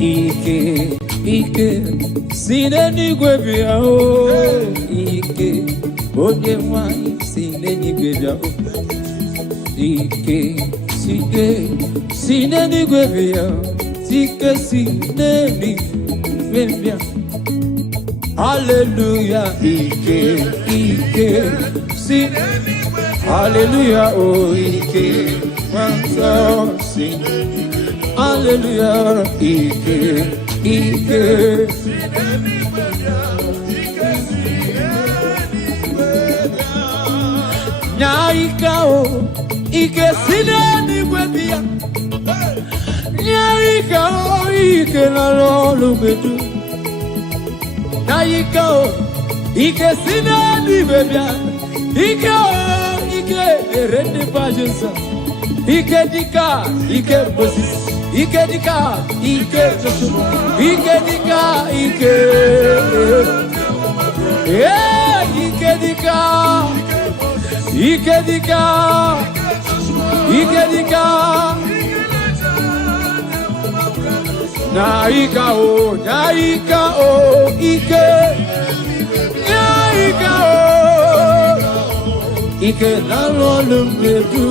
Ike, sineni gwebia o. Ike, onye nwanyị sineni gwebia o. Ike, sineni gwebia o. Ike sineni gwebia. Hallelujah, Ike, sineni gwebia. Hallelujah, oh Ike, sineni. Hallelujah, Ike. Nyaika o, Ike sineni gwebia. Nyaika o, Ike na lolu bedu. Nyaika o, Ike sineni gwebia. Ike o, Ike erende pajensa. Ike dika, Ike Moses. Ike dika, Ike Joshua. Ike dika, Ike. Yeah, Ike dika. Ike dika. Ike dika. Naika o, Ike. Naika o. Ike na lolu medu.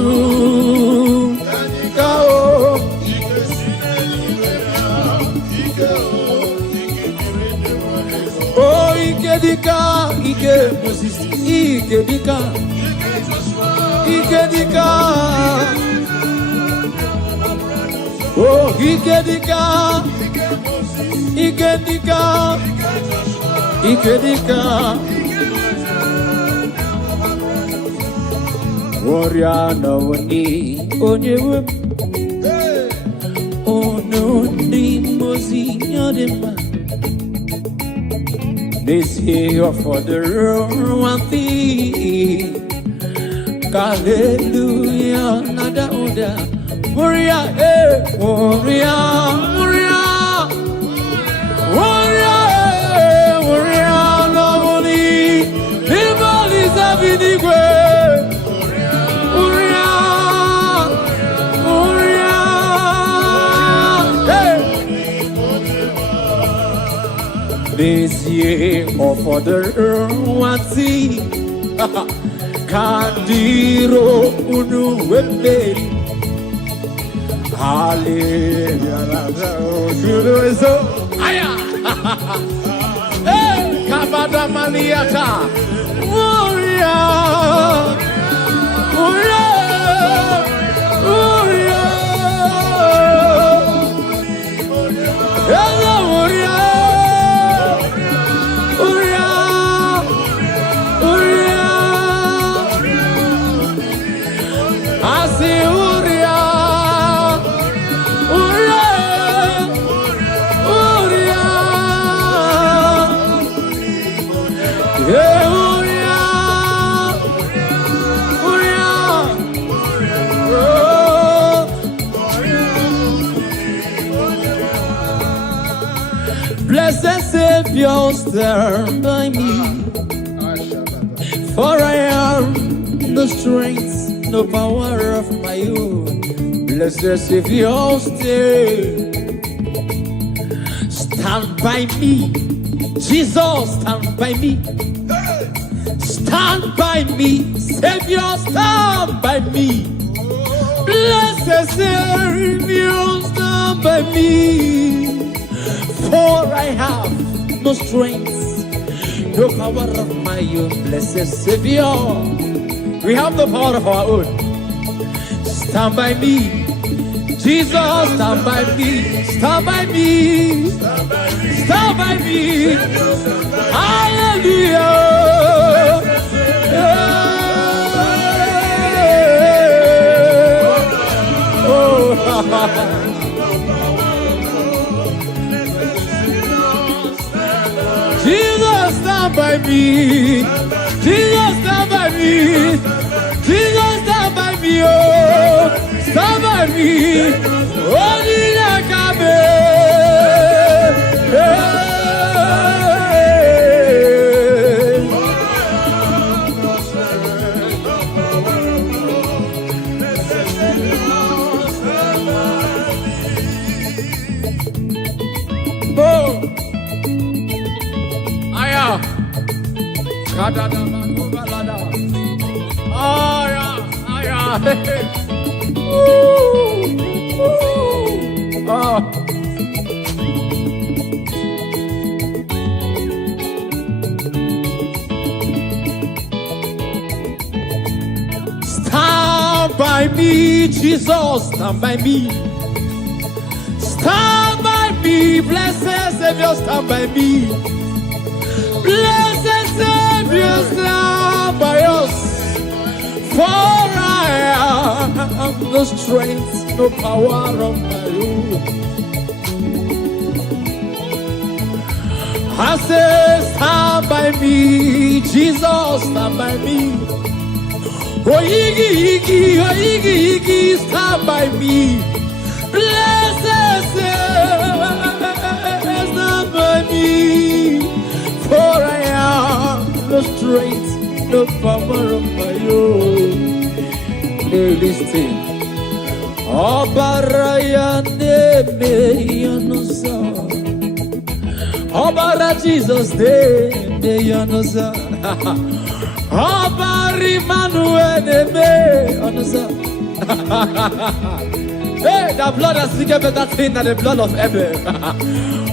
Naika o. Oh, Ike dika, Ike Moses, Ike dika, Ike dika. Oh, Ike dika, Ike dika, Ike dika. Warrior no ni onye ono ni mozi nyadema. This year for the one thing. Hallelujah, nada oda. Warrior, warrior, warrior, warrior, warrior, nobody. Nobody's having the way. Warrior, warrior, hey. This year for the one thing. Kandiro unu webeli. Hallelujah. Aya. Hey, kabada maniata. Warrior. Warrior. Warrior. Hello, warrior. Blessed Savior, stand by me, for I am the strength, no power of my own. Blessed Savior, stand by me. Jesus, stand by me. Stand by me. Savior, stand by me. Blessed Savior, stand by me. For I have no strength, no power of my own. Blessed Savior, we have the power of our own. Stand by me. Jesus, stand by me. Stand by me. Stand by me. Hallelujah. Oh, Jesus, stand by me. Jesus, stand by me. Jesus, stand by me. Oh, stand by me. Oh, Oh, yeah. Oh, yeah. Ooh. Ooh. Oh. Stand by me, Jesus, stand by me. Stand by me, blessed Savior, stand by me. Blessed Savior, stand by us. For I have no strength, no power of my own. I say, stand by me, Jesus, stand by me. Oh, Iggy, Iggy, oh, Iggy, Iggy, stand by me. Blessed Savior, stand by me. For I have no strength, no power of my own. Hey, listen. Obaraya neme yanosa. Obara Jesus neme yanosa. Obari Manuel neme yanosa. Hey, the blood has speaking better thing than the blood of Abel.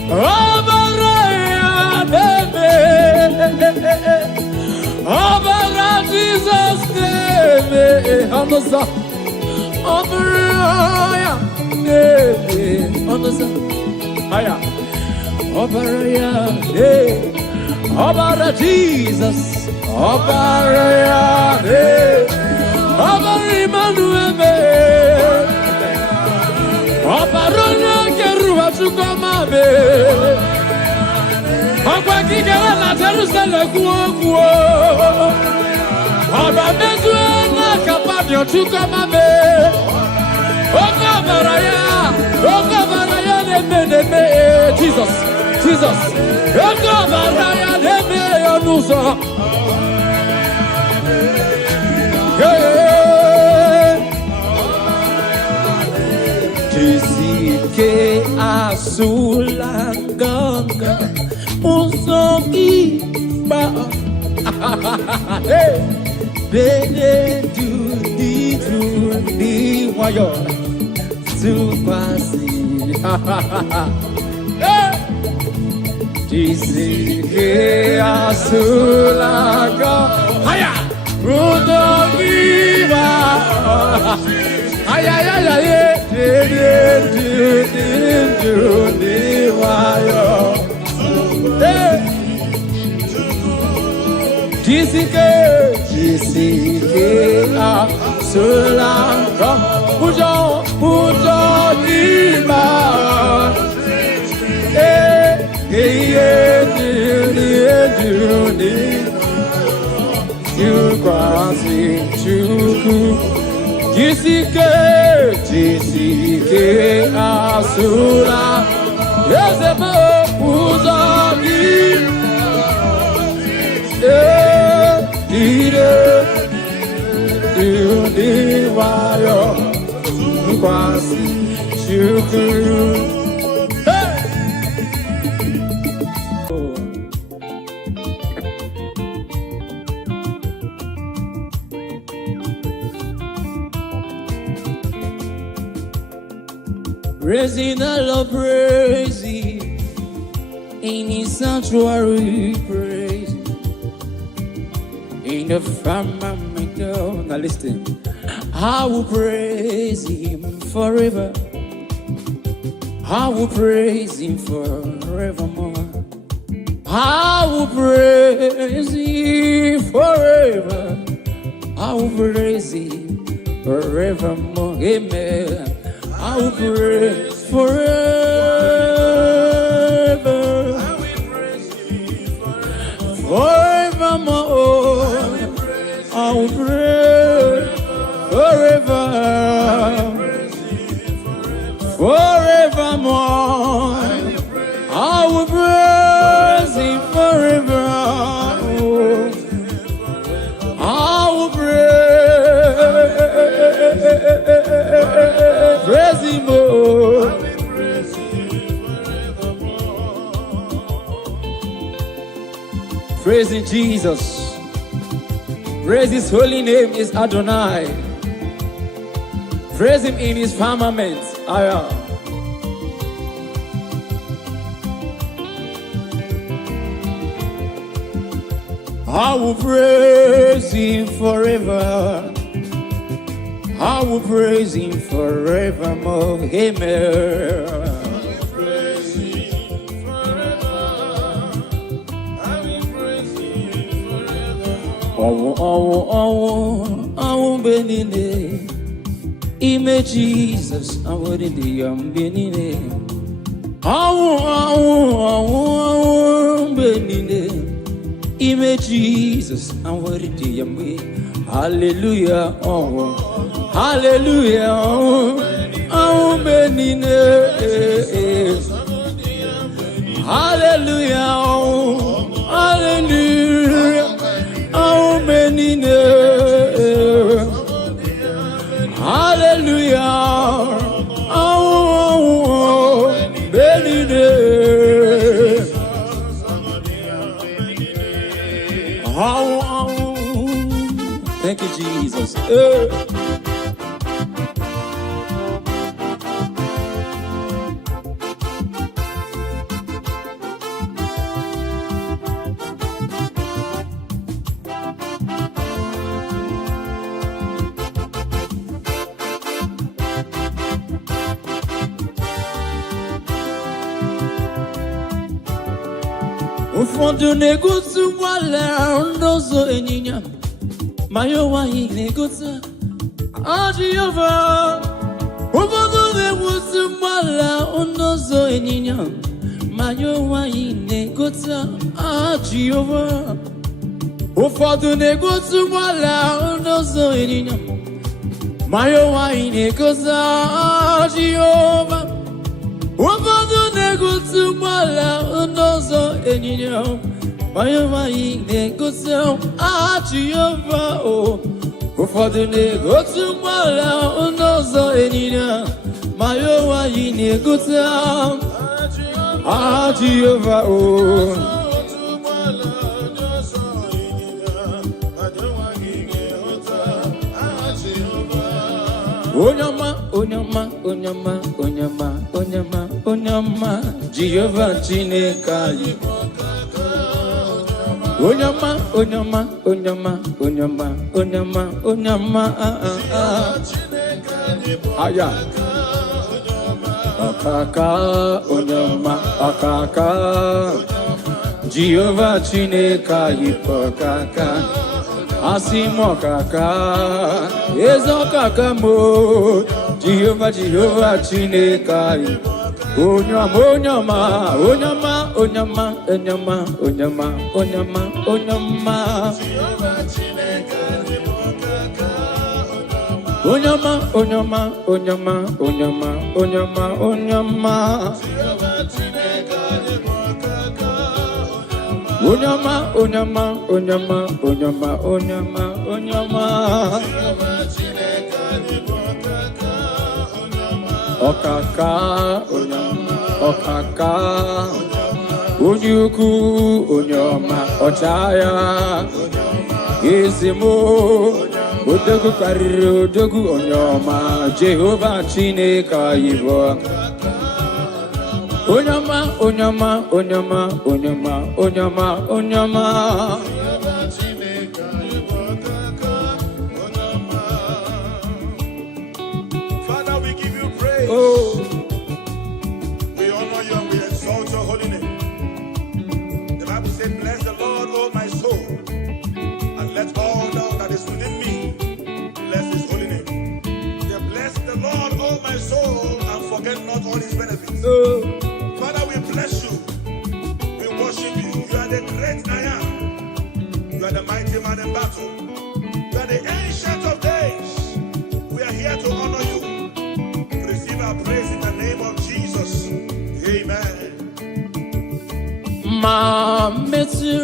Obaraya neme. Obara Jesus neme yanosa. Obaraya neme yanosa. Aya. Obaraya neme. Obara Jesus. Obaraya neme. Obari Manuel. Obarona keruwa tukoma me. Okwa kikera na Jerusalem kuo. Oba mezu na kapamyo tukoma me. Okabaraya neme. Jesus, Jesus. Okabaraya neme yonuso. Jisike asulanganga usoki ba bene di wayo supasi Jisike asulanga haya usoki ba ay Jisike asulanga ujo ima you crossing chuku Jisike asula Yezemo uzagi Diwayo Kwasi Shukuru Praising the Lord, praising in His sanctuary, praise in the firmament. Now listen, I will praise Him forever. I will praise Him forevermore. I will praise Him forever. I will praise Him forevermore. Amen. I will praise forever. I will praise Him forevermore. I will praise forever. Forevermore. I will praise Him forever. I will praise Him more. Praising Jesus. Praise his holy name is Adonai. Praise him in his firmament. I will praise him forever. I will praise him forevermore. Amen. I will praise him forever. I will praise him forever. Oh, Benine. Ime Jesus, I will in the Benine. Oh, Benine. Ime Jesus, I will in the Hallelujah, oh, hallelujah, oh, Benine. Hallelujah, oh, hallelujah, oh, Benine. Hallelujah, oh, Benine. Thank you, Jesus. Ụfọdụ na-egosi nwale n'ụzọ ịnyịnya ma ya nwaanyị na-egosi Jehova. Ụfọdụ na-egosi nwale n'ụzọ ịnyịnya ma ya nwaanyị na-egosi Jehova. Ụfọdụ na-egosi nwale n'ụzọ ịnyịnya ma ya nwaanyị na-egosi Jehova. Ụfọdụ na-egosi nwale n'ụzọ ịnyịnya ma ya nwaanyị na-egosi Jehova. Ụfọdụ na-egosi nwale n'ụzọ ịnyịnya ma ya nwaanyị na-egosi Jehova. Onyama, onyama, onyama, onyama, onyama, onyama, Jehova Chineke anyị. Onyama, onyama, onyama, onyama, onyama, onyama, aya. Akaka, onyama, akaka, Jehova Chineke anyị akaka. Asimo kaka, ezo kaka mo, Jehova Chineke anyị. Onyama, onyama, onyama, onyama, onyama, onyama, onyama, onyama. Onyama, onyama, onyama, onyama, onyama, onyama. Onyama, onyama, onyama, onyama, onyama, onyama. Okaka, onyama, okaka. Onyuku, onyama, ochaya. Izimo, odogu kariri, odogu onyama. Jehova Chineke anyị. Onyama, onyama, onyama, onyama, onyama, onyama. Father, we give you praise. We honor you and we exalt your holy name. The Bible said, bless the Lord, O my soul, and let all that is within me bless his holy name. Bless the Lord, O my soul, and forget not all his benefits. Father, we bless you. We worship you. You are the great I am. You are the mighty man in battle. You are the ancient of days. We are here to honor you. Receive our praise in the name of Jesus. Amen. Mametu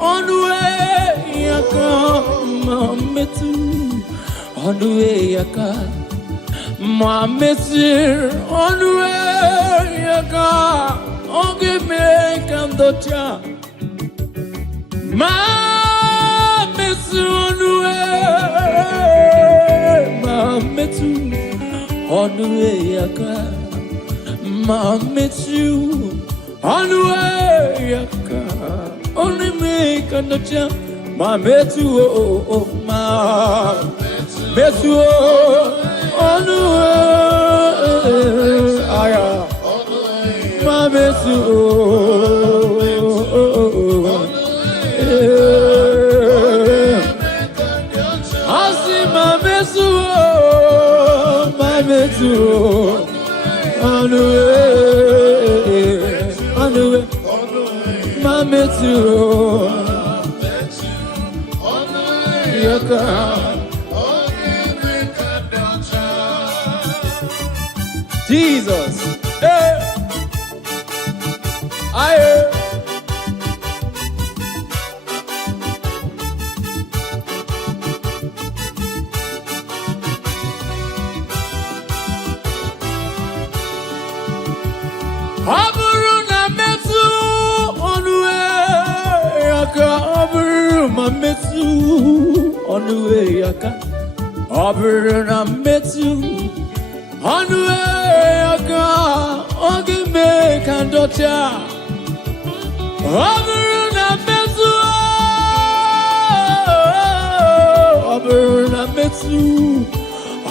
on the way yaka, Mametu on the way yaka. Mametu on the way yaka, onge me kandocha. Mametu on the way I come. I met you on the way I come. Only make a no jump. My met you, oh, my met you on the way. My met you. I see my met you, my met you on the way, my met you. Jesus, hey, I. Aburuna metu onwe yaka aburuna metu onwe yaka aburuna metu onwe yaka ogime kandocha aburuna metu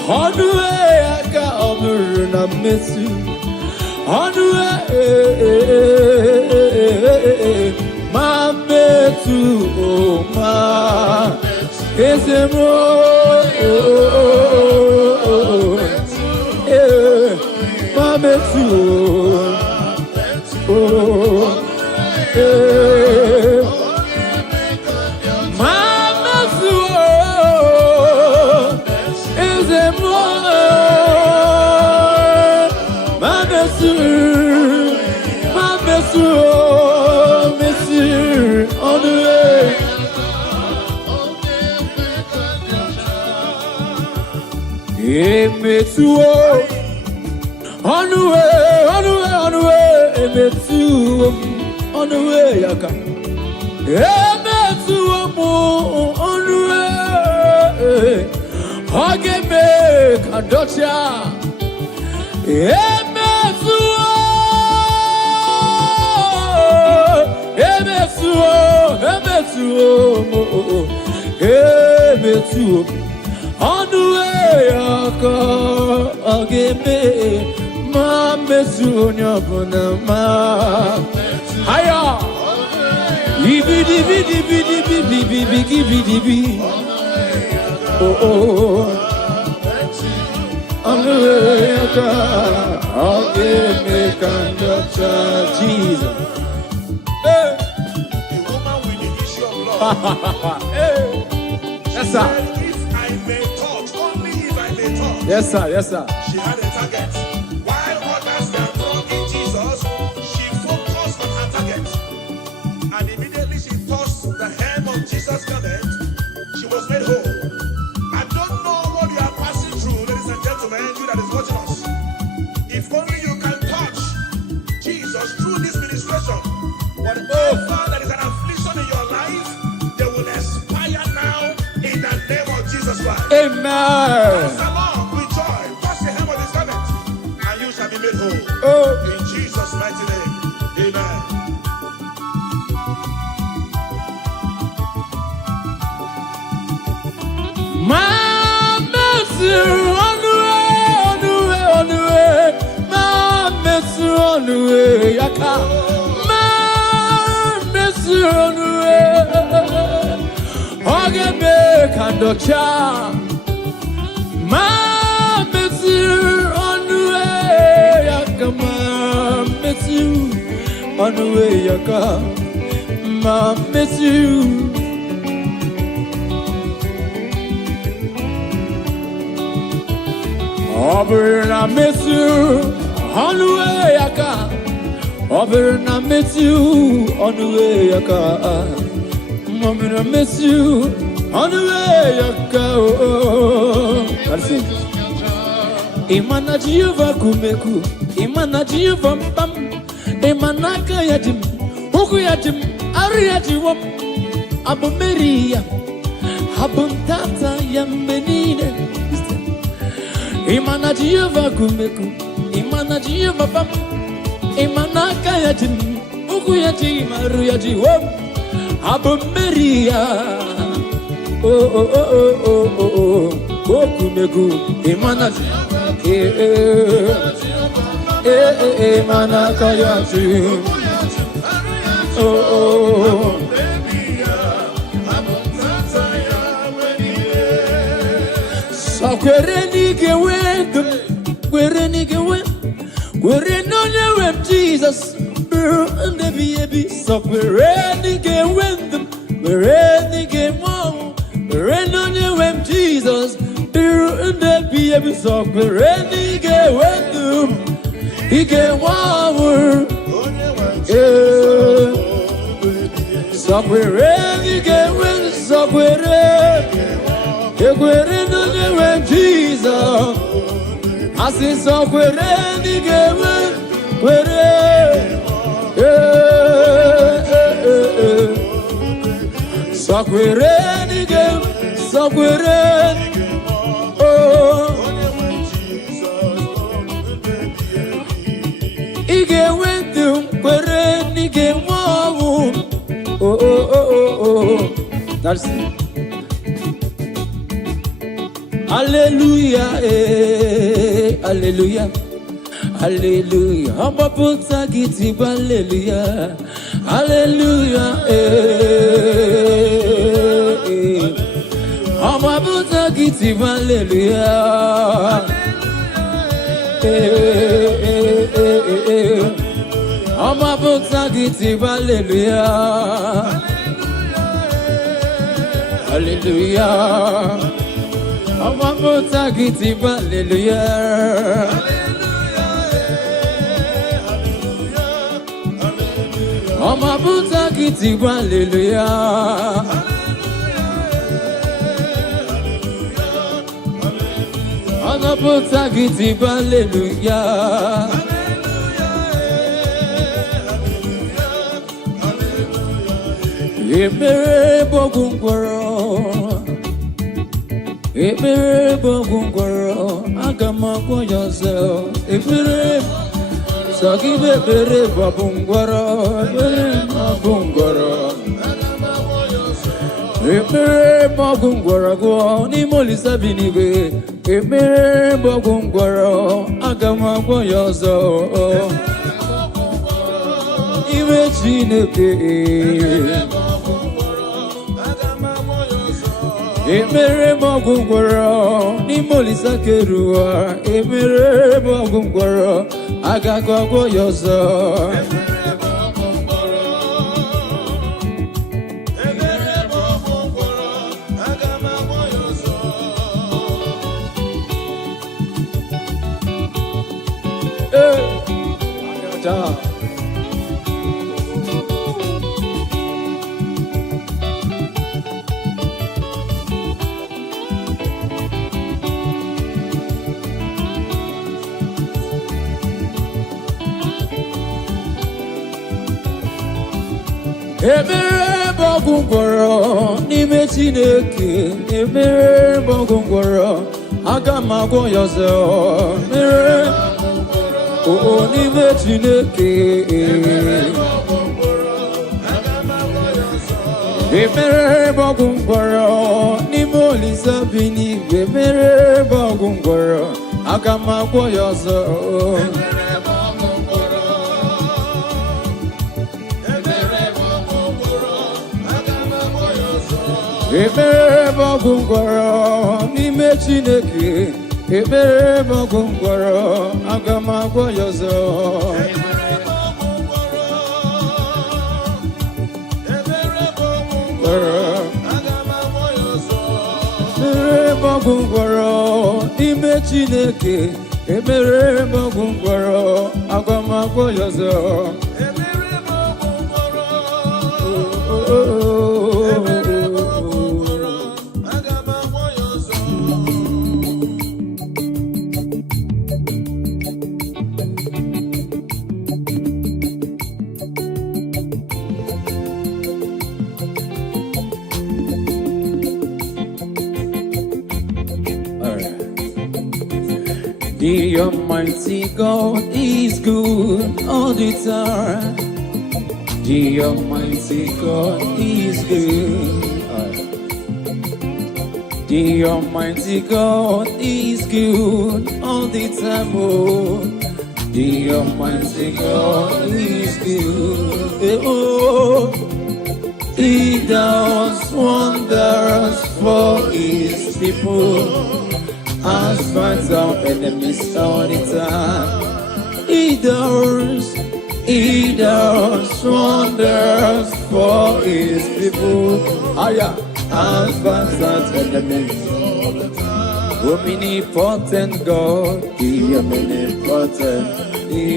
onwe yaka aburuna metu Anue, ma metu, oh ma, ezemo, ma metu, oh, ma metu, ezemo. Monsieur, on the way. Monsieur, on the way, on the way, on the way. Monsieur, on the way, yaka. Monsieur, on the way. Hageme kandocha. Emetu, on the way, ageme, ma metu nyabonama. Haya, ibidi, oh, on the way, ageme kandacha, Jesus. Hey. Yes, sir. If I may touch, only if I may touch. Yes, sir. Yes, sir. She had a target. While others were talking Jesus, she focused on her target. And immediately she touched the hem of Jesus' garment. She was made whole. I don't know what you are passing through, ladies and gentlemen, you that is watching us. If only you can touch Jesus through this ministration, whatever that is an affliction in your life, they will expire now in the name of Jesus Christ. Amen. Dance along with joy, touch the hem of his garment, and you shall be made whole. Oh. In Jesus' mighty name. Amen. My mercy on the way, my mercy on the way, yaka. My mercy on the way, agame kandocha. My mercy on the way, yaka. My mercy on the way, yaka. My mercy. Over and I miss you on the way I come. Over and I miss you on the way I come. Over and I miss you on the way I go. That's it. Imana Jehovah kumeku, Imana Jehovah pam, Imana kayadim, Ukuyadim, Ariajiwam, Abu Maria, Abum Tata Yamenine. Imana Jehovah kumeku, Imana Jehovah pam, Imana kayajim, Ukuyaji Maruyaji home, Abu Maria. Oh oh oh oh oh oh oh kumeku, Imana Imana kayajim. Oh oh. So kwerenike wendum, kwerenike wendum, kwerenonye wem Jesus, and the baby. So kwerenike wendum, kwerenike wam, kwerenonye wem Jesus, and the baby. So kwerenike wendum, ike wam, so kwerenike wendum, so kwerenike. When Jesus, I see so that's it. Hallelujah, hallelujah, hallelujah. I'm a puta giti, hallelujah, hallelujah, I'm a puta giti, hallelujah, I'm a puta giti, hallelujah, hallelujah. I'm a motagiti, hallelujah. I'm a motagiti, hallelujah. I'm a motagiti, hallelujah. Ekpere bogungwaro. Ekpere bogungwaro, agama yourself. Ekpere, so give ekpere bogungwaro, ekpere bogungwaro. Ekpere bogungwaro go ni molisa binibe. Ekpere bogungwaro, agama yourself. Iwe Chineke. Ekpere bogungwaro ni molisa kerua. Ekpere bogungwaro agagwa yozo. Ekpere bogungwaro agama yozo. Ekpere bogungwaro n'ime Chineke. Ekpere bogungwaro agama yozo. Ekpere n'ime Chineke. Ekpere bogungwaro n'ime Olisa binibe. Ekpere bogungwaro agama yozo. Ekpere bogungwaro n'ime Chineke. Ekpere bogungwaro agama yozo. Ekpere bogungwaro n'ime Chineke. Ekpere bogungwaro agama yozo. The Almighty God is good all the time. The Almighty God is good. The Almighty God is good all the time. Oh, the Almighty God is good. Oh, He does wonders for His people. As fights our enemies all the time. He does wonders for His people. As fights our enemies all the time. Omnipotent God, the omnipotent, the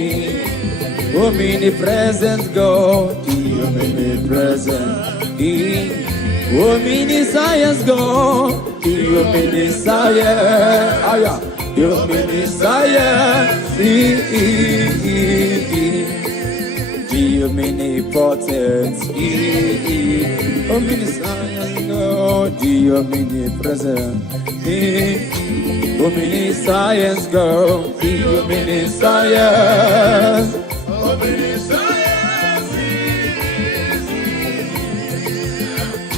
omnipresent God, the omnipresent, the omniscience God, the omniscience, the omniscience, the omnipotent, the omniscience God, the omnipresent, the omniscience God, the omniscience,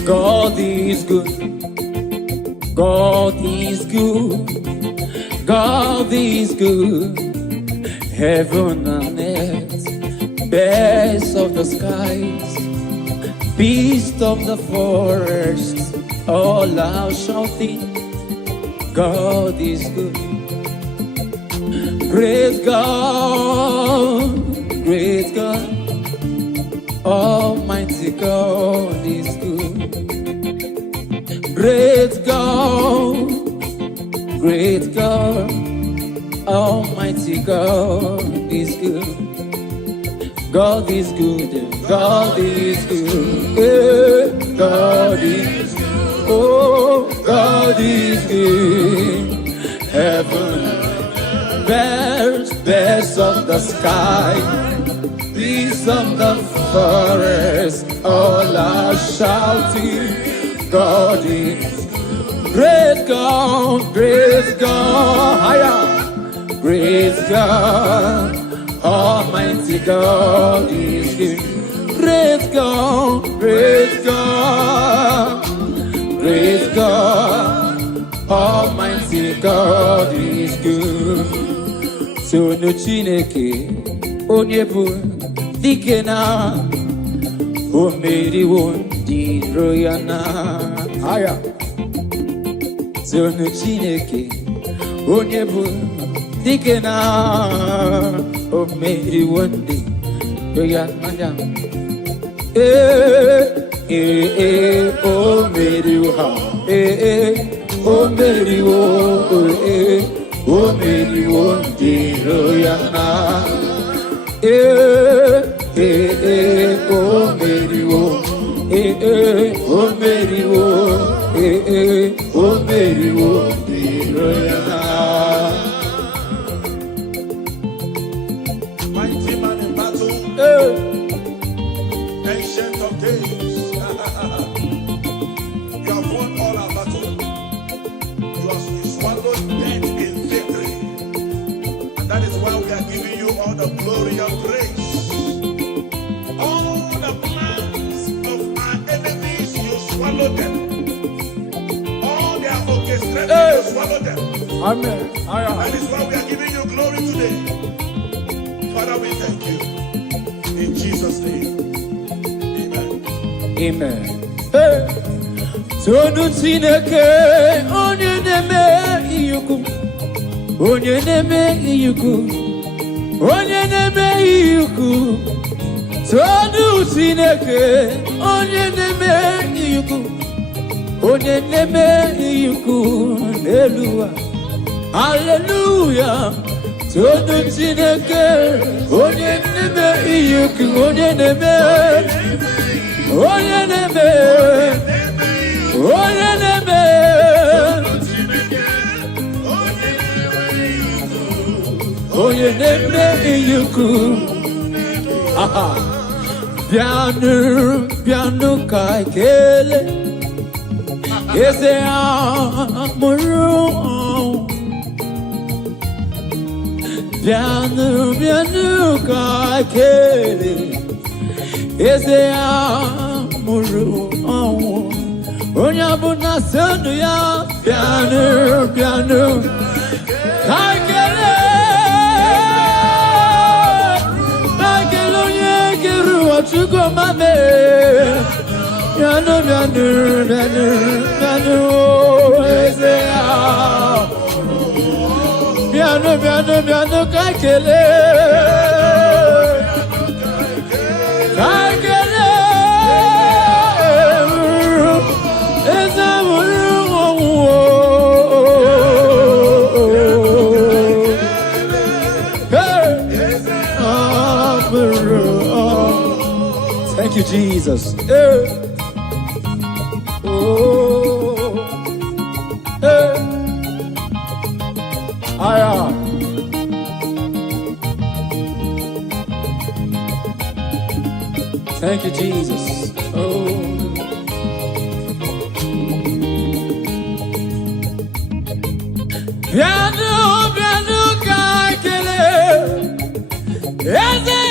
God is good. God is good. God is good. Heaven and earth, birds of the skies, beasts of the forest, all are shouting, God is good. Great God, great God, Almighty God is good. Great God, great God, Almighty God is good. God is good, God is good, God is good, oh, God is good. Heaven, birds of the sky, beasts of the forest, all are shouting, God is great God, great God, higher, great God, Almighty God is good. Great God, great God, great God, Almighty God is good. So no Chineke, onyebu dikena, o meri won di royana. Aya. So no Chineke, onyebu dikena, o meri won di royana. O meri wo, o meri wo, o meri wo di royana. O meri wo, o meri wo, o meri wo di royana. Mighty man in battle, ancient of days. You have won all our battle. You have swallowed death in victory. And that is why we are giving you all the glory and praise. All the plans of our enemies, you swallow them. All their orchestrations, you swallow them. Amen. That is why we are giving you glory today. Father, we thank you. In Jesus' name. Amen. Hey. Tonu Chineke, onye neme iyuku, onye neme iyuku, onye neme iyuku. Tonu Chineke, onye neme iyuku, onye neme iyuku. Hallelujah, hallelujah. Tonu Chineke, onye neme iyuku, onye neme. Onye neme, onye neme, onye neme iyuku. Piano kai kele, ese amuru. Piano, piano, kakele. Eze amuru awo. Onya buna senu ya. Piano, piano, kakele. Kakele onye geru ochuko mame. Piano, piano, piano, piano. Eze amuru. Piano, piano, piano, kakele. Kakele. Eza muru awo. Thank you, Jesus. Thank you, Jesus. Piano, piano, kakele. Eze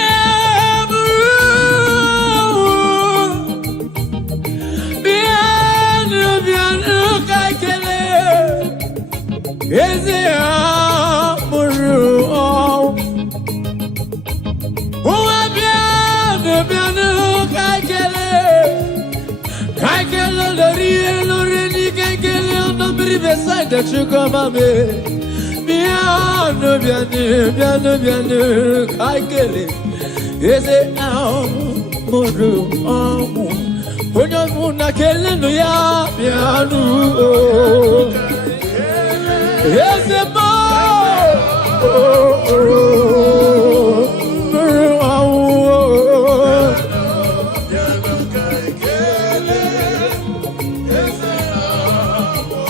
piano, piano, kakele. Eze amuru. Piano, kakele. Kakele, lori, kakele, no me beside the sugar mame. Piano, piano, piano, kakele. Is it now? Moru, when you're gonna kill no ya, piano. Is it more?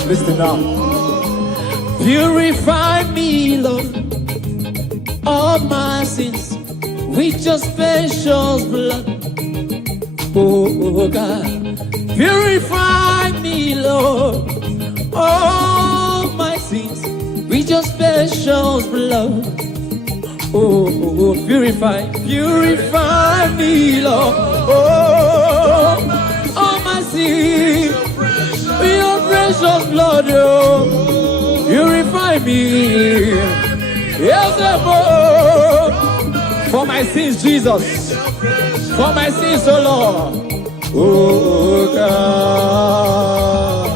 Listen now. Purify me, Lord, all my sins with your precious blood. Oh God, purify me, Lord, all my sins with your precious blood. Oh, purify me, Lord, all my sins. Your precious blood, purify me. Yes, for my sins, Jesus. For my sins, oh Lord. Oh God.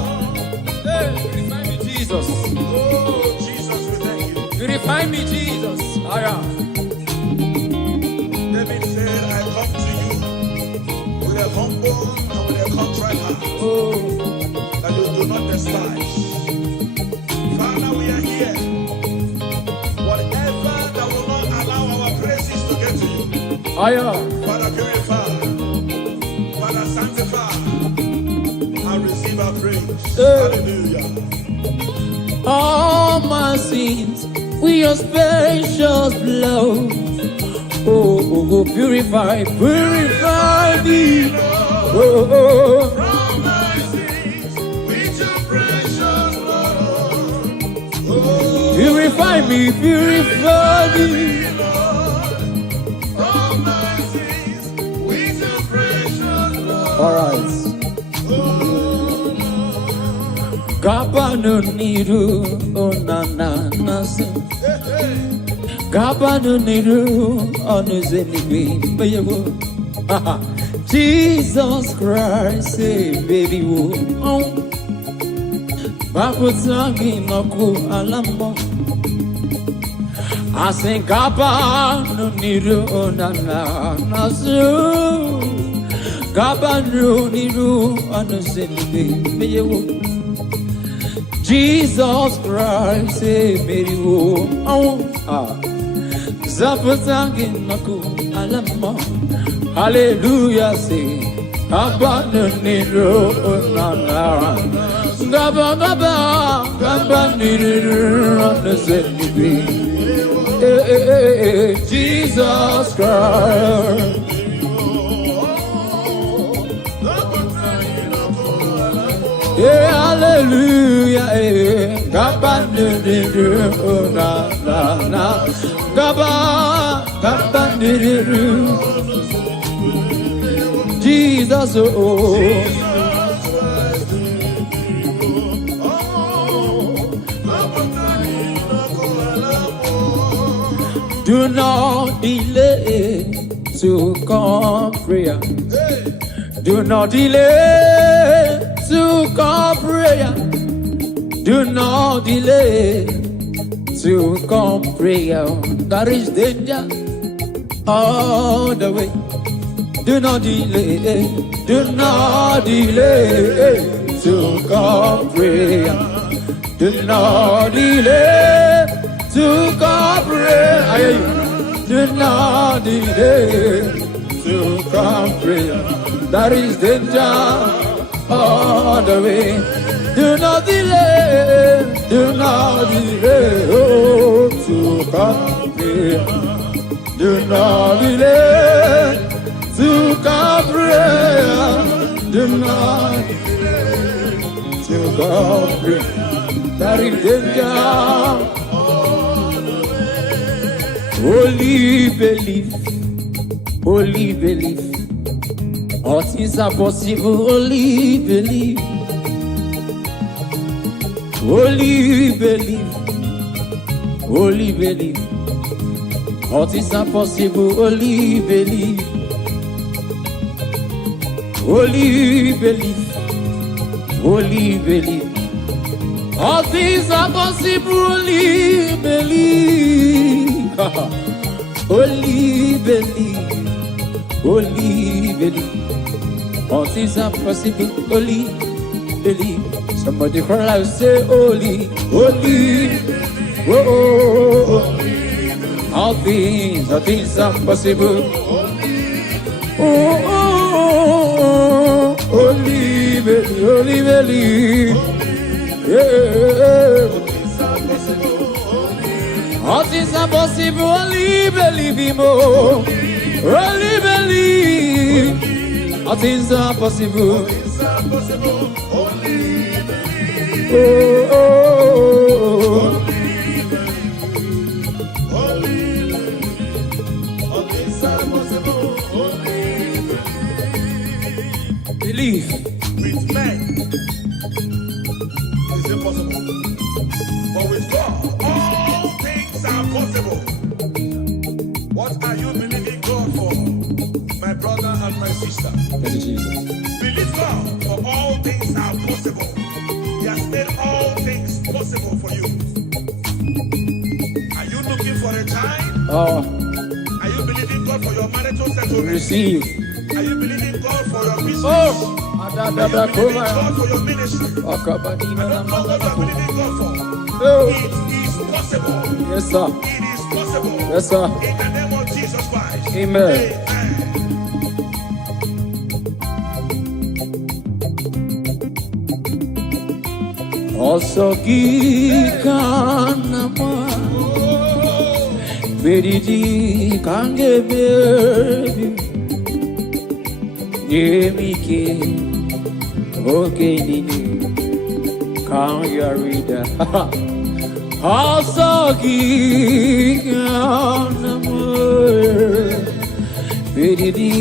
Hey, purify me, Jesus. Oh, Jesus, we thank you. Purify me, Jesus. David said, I come to you with a humble and with a contrite heart. That you do not despise. Father, we are here. Whatever that will not allow our praises to get to you. Father, purify. Father, sanctify. And receive our praise. Hallelujah. All my sins with your precious blood. Oh, purify me. From my sins with your precious blood. Purify me. From my sins with your precious blood. All right. Gabanu niru onana nasi. Gabanu niru onuzenibi bayewo. Jesus Christ, say baby wo. Babu tangi naku alambo. I sing Gabanu niru onana nasi. Gabanu niru onuzenibi bayewo. Jesus Christ, say baby wo. Zapatangin naku alama. Hallelujah, say Abanuniru nana. Gaba Niru on the Zenibi. Jesus Christ. Hallelujah, Gaba Niru nana. Gaba, Gaba, Jesus, oh. Do not delay to come prayer. Do not delay to come prayer. Do not delay to come prayer. There is danger all the way. Do not delay. Do not delay to come prayer. Do not delay to come prayer. Do not delay to come prayer. There is danger all the way. Do not delay. Do not delay to come prayer. Do not delay to come prayer. Do not delay to come prayer. There is danger. Only believe, only believe. All things are possible, only believe. Only believe, only believe. All things are possible, only believe. Only believe, only believe. All things are possible, only believe. Only believe, only believe. All things are possible, only believe. Somebody cry out, say, holy, holy, oh, oh, oh. All things are possible. Oh, oh, oh, oh. Only believe, only believe. Yeah. All things are possible, only believe him, oh. Only believe. All things are possible. Oh, oh, oh. Believe. With men, it's impossible. But with God, all things are possible. What are you believing God for, my brother and my sister? Thank you, Jesus. Believe God, for all things are possible. He has made all things possible for you. Are you looking for a child? Oh, Are you believing God for your marital settlement? receive. Are you believing God for your business? Oh, Are you believing God for your ministry? oh, I don't know what you are believing God for. oh. It is possible. Yes, sir. It is possible. Yes, sir. In the name of Jesus Christ. Amen. Also, Gikanama, Bedidi Kange Baby, Yemike, Okay, Nini, Kan Yarida. Also, Gikanama, Bedidi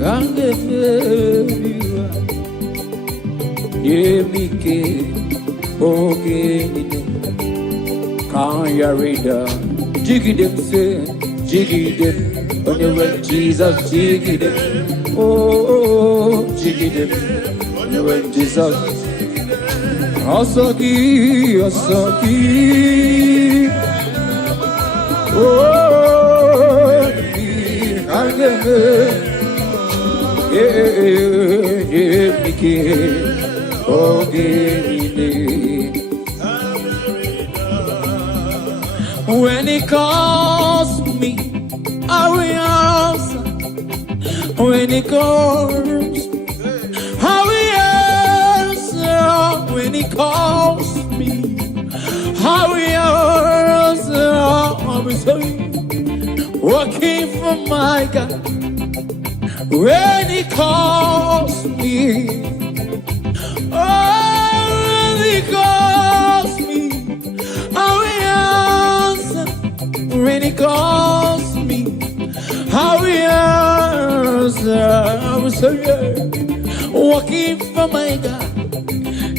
Kange Baby, Yemike. Okay, can't you read them? Jiggy them, say, jiggy them. On the way, Jesus, jiggy them. Oh, jiggy them. On the way, Jesus. Asaki, Asaki. Oh, can't get me. Yeah, okay. When he calls me, I will answer. When he calls, I will answer. When he calls me, I will answer. I will say, working for my God. When he calls me, oh, when he calls me, I will answer. when He calls me. How He answers. I will surrender. Walking for my God.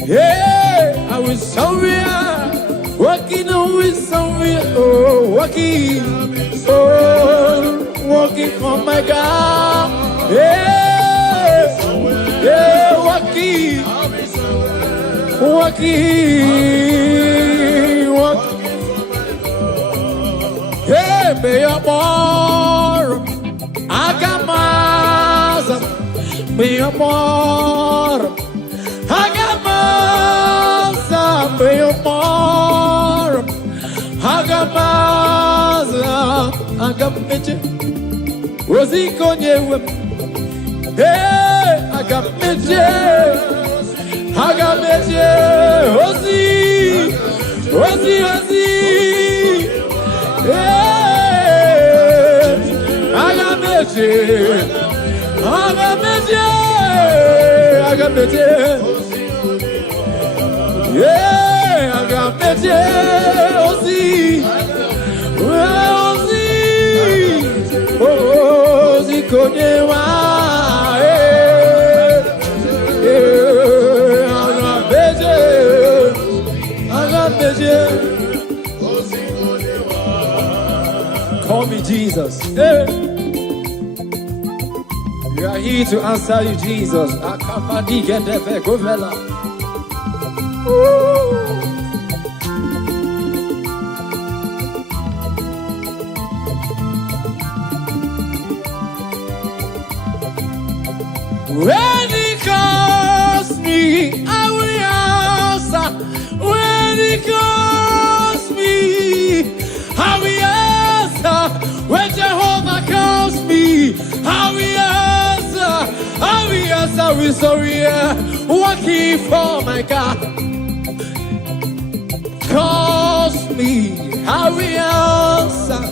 Yeah, I will surrender. Walking with somewhere. Oh, walking. Oh, walking for my God. Yeah, yeah, walking. Walking, walking. Hey, be a more. Agamaz. Be a more. Agamaz. Be a more. Agamaz. Agameche. Rosi konye. Hey, agameche. Agameche, Ozi, Ozi, Ozi, yeah. Agameche, Agameche, Agameche, yeah. Agameche, Ozi, Ozi, Ozi, Konyewa, call me Jesus. Hey. We are here to answer you, Jesus. Acppb ekepereufumaspiritualsongs. When He calls me, I will answer. When He calls me, I will answer. When Jehovah calls me, I will answer. I will answer with sorry, working for my God. Calls me, I will answer.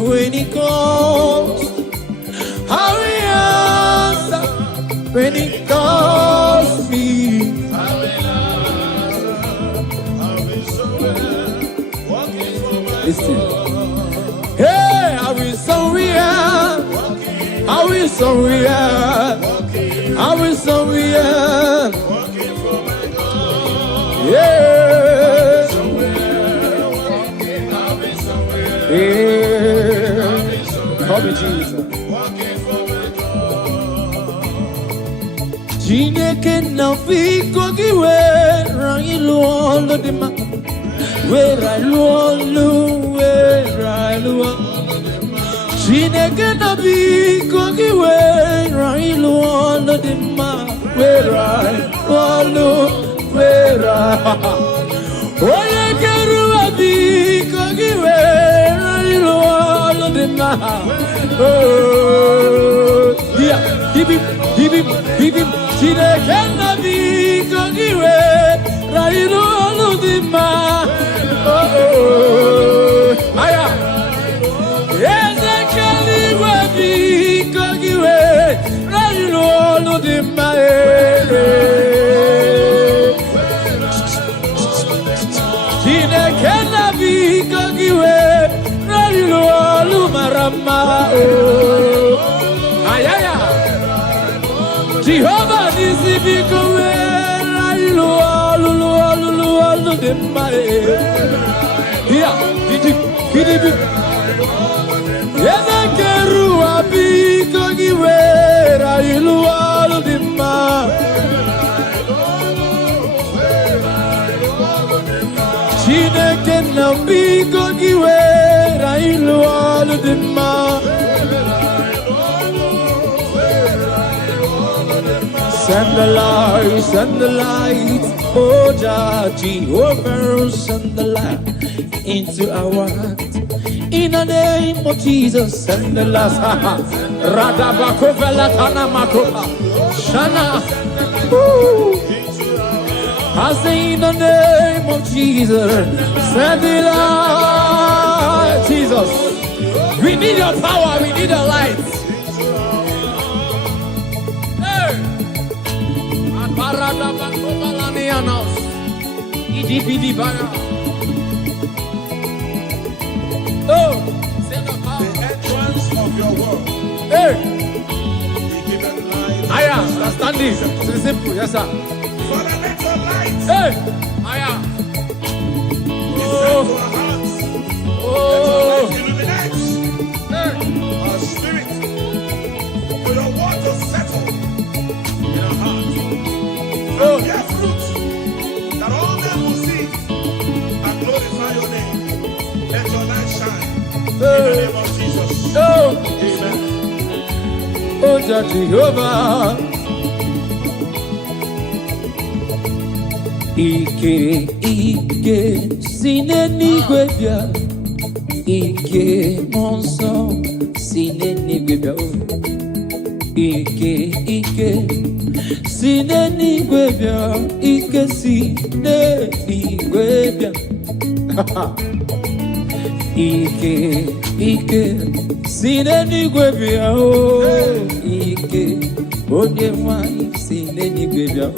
When He calls, I will answer. When He calls me, I will answer. Listen. Hey, I will surrender. I will surrender. I will surrender. Yeah. Yeah. Call me Jesus. Chineke na fiko kiwe rangilu olo dima. Where I luo. Chineke na fiko kiwe rangilu olo dima. Where I Oye keruwa fiko kiwe rangilu olo dima. Oh, yeah, give him. Chineke na fiko kiwe rangilu olo dima. Oh, aya. Ezekeli webi kogiwe rangilu olo dima. Chineke na fiko kiwe rangilu olo marama. Oh, ayaya. Jehovah nisi fiko we rangilu olo dima. Here, did you? Yezekeru abiko giwera ilualo dima. Chineke na biko giwera ilualo dima. Send the light, oh Jehovah, send the light into our heart. In the name of Jesus, send the light. Radabakovela Tanamakopa Shana. I say in the name of Jesus, send the light. Jesus, we need your power, we need your light. Oh, the entrance of your word. Hey, He giveth light. I am standing. It's simple, yes, sir. Father, let your light Hey, I am. descend to our hearts. Let your light illuminate Hey, our spirit. For your word to settle in our hearts. And bear fruit that all men will see and glorify your name. Let your light shine. In the name of Jesus. Amen. oh, Jehovah. Ike, sinenigwe bia. Ike, monso, sinenigwe bia. Ike, sinenigwe bia. Ike, sinenigwe bia. Ike, sinenigwe bia. Ike, onye nwanyị sinenigwe bia.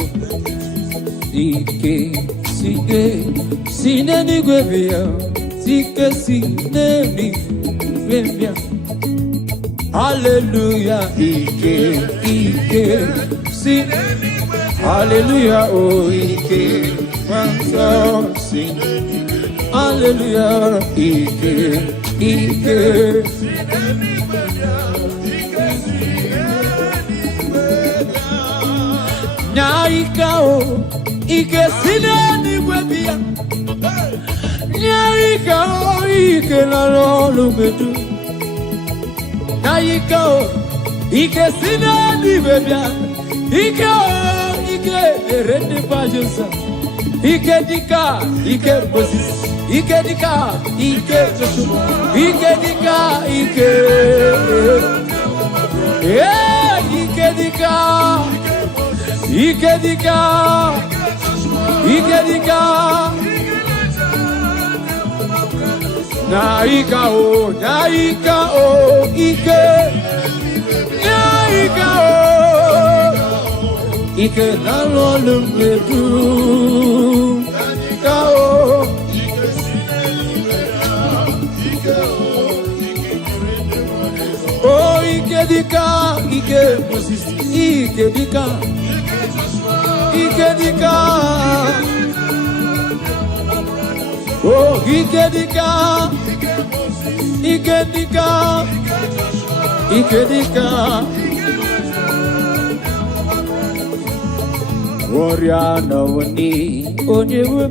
Ike, sinenigwe bia. Ike, sinenigwe bia. Hallelujah, Ike, hallelujah, oh Ike, hallelujah, Ike, Nyaika o, Ike sinenigwe bia. Nyaika o, Ike na lolubedu. Nyaika o, Ike sinenigwe bia. Ike o, Ike erende pajosa. Ike dika, Ike Moses. Ike dika, Ike Joshua. Ike dika, Ike. Yeah, Ike dika. Ike dika. Ike dika. Naika o, Ike. Naika o. Ike na lolubedu. Naika o. Oh, Ike dika, Ike Moses. Ike dika. Ike dika. Oh, Ike dika. Ike dika. Ike dika. Warrior no ni onyewe.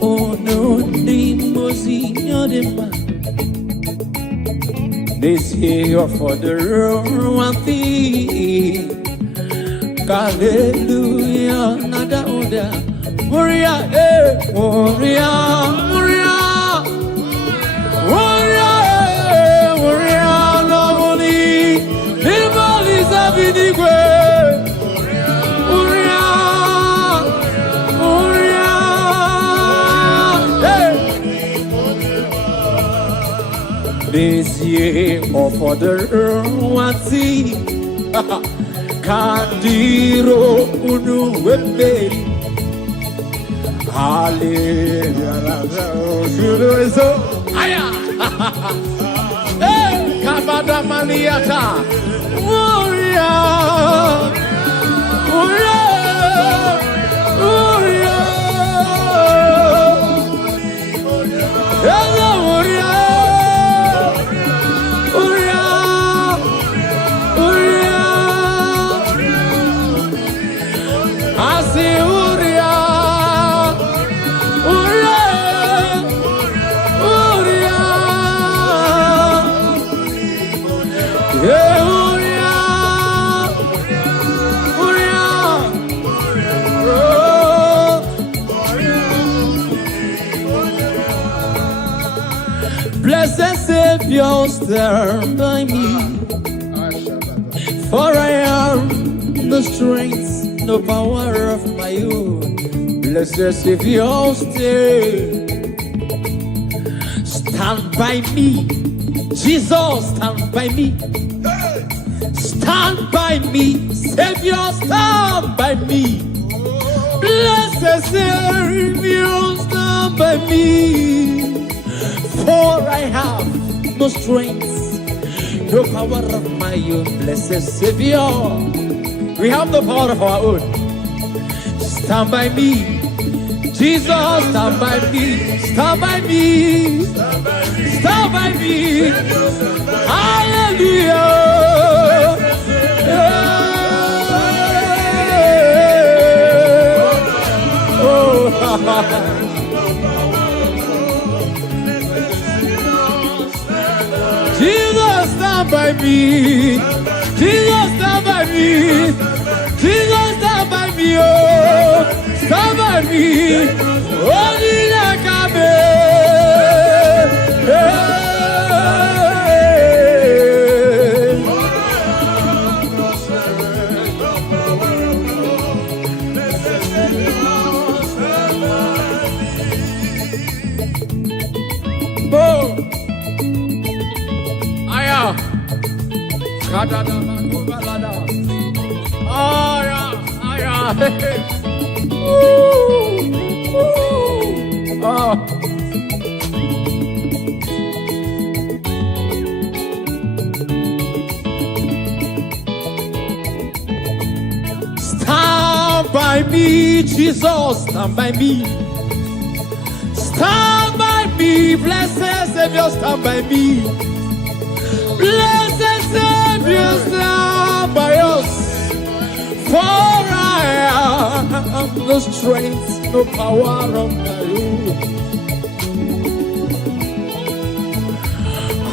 Oh no ni mozi nyodema. This year for the one thing. Hallelujah, nada oda. Warrior, warrior, warrior, warrior, warrior, no money. Everybody's having the way. Warrior, warrior, hey. This year for the one thing. Kandiro unu wemberi. Hallelujah. Aya. Hey, kabada maniata. Warrior. Warrior. Warrior. Hello, warrior. Blessed Savior, stand by me, for I am the strength, no power of my own. Blessed Savior, stand by me. Jesus, stand by me. Stand by me. Savior, stand by me. Blessed Savior, stand by me. for I have no strength, no power of my own, blessed Savior. We have the power of our own. Stand by me, Jesus, stand by me, stand by me, stand by me. Hallelujah. Oh, Jesus, stand by me. Jesus, stand by me. Jesus, stand by me. Oh, stand by me. Only stand by me, Jesus, stand by me. Stand by me, blessed Savior, stand by me. Blessed Savior, stand by us. For I have no strength, no power of my own.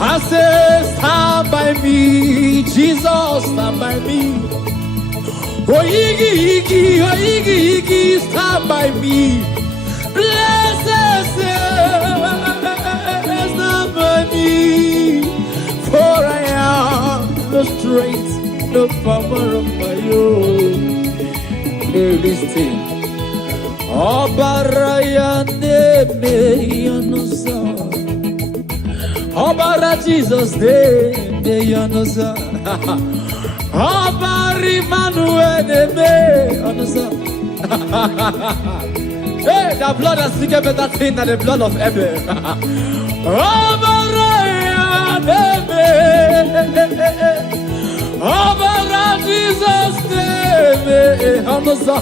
I say, stand by me, Jesus, stand by me. Oh, Iggy, stand by me. Blessed Savior, stand by me. For I have no strength, no power of my own. Listen. Obara Jesus de Yanosa. Obari Manuel de Yanosa. Hey, the blood has speaking better thing than the blood of Abel. Obara Jesus de Yanosa.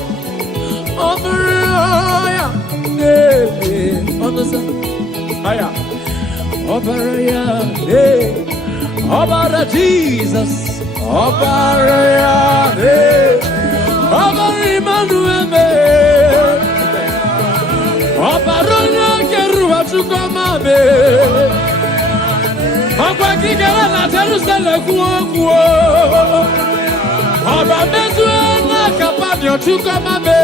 Obara Jesus, Obara Emmanuel, Obara Kerua Chukwamabe, Obara Kigera na Jerusalem kuo, Obara Mezuena Kapadio Chukwamabe,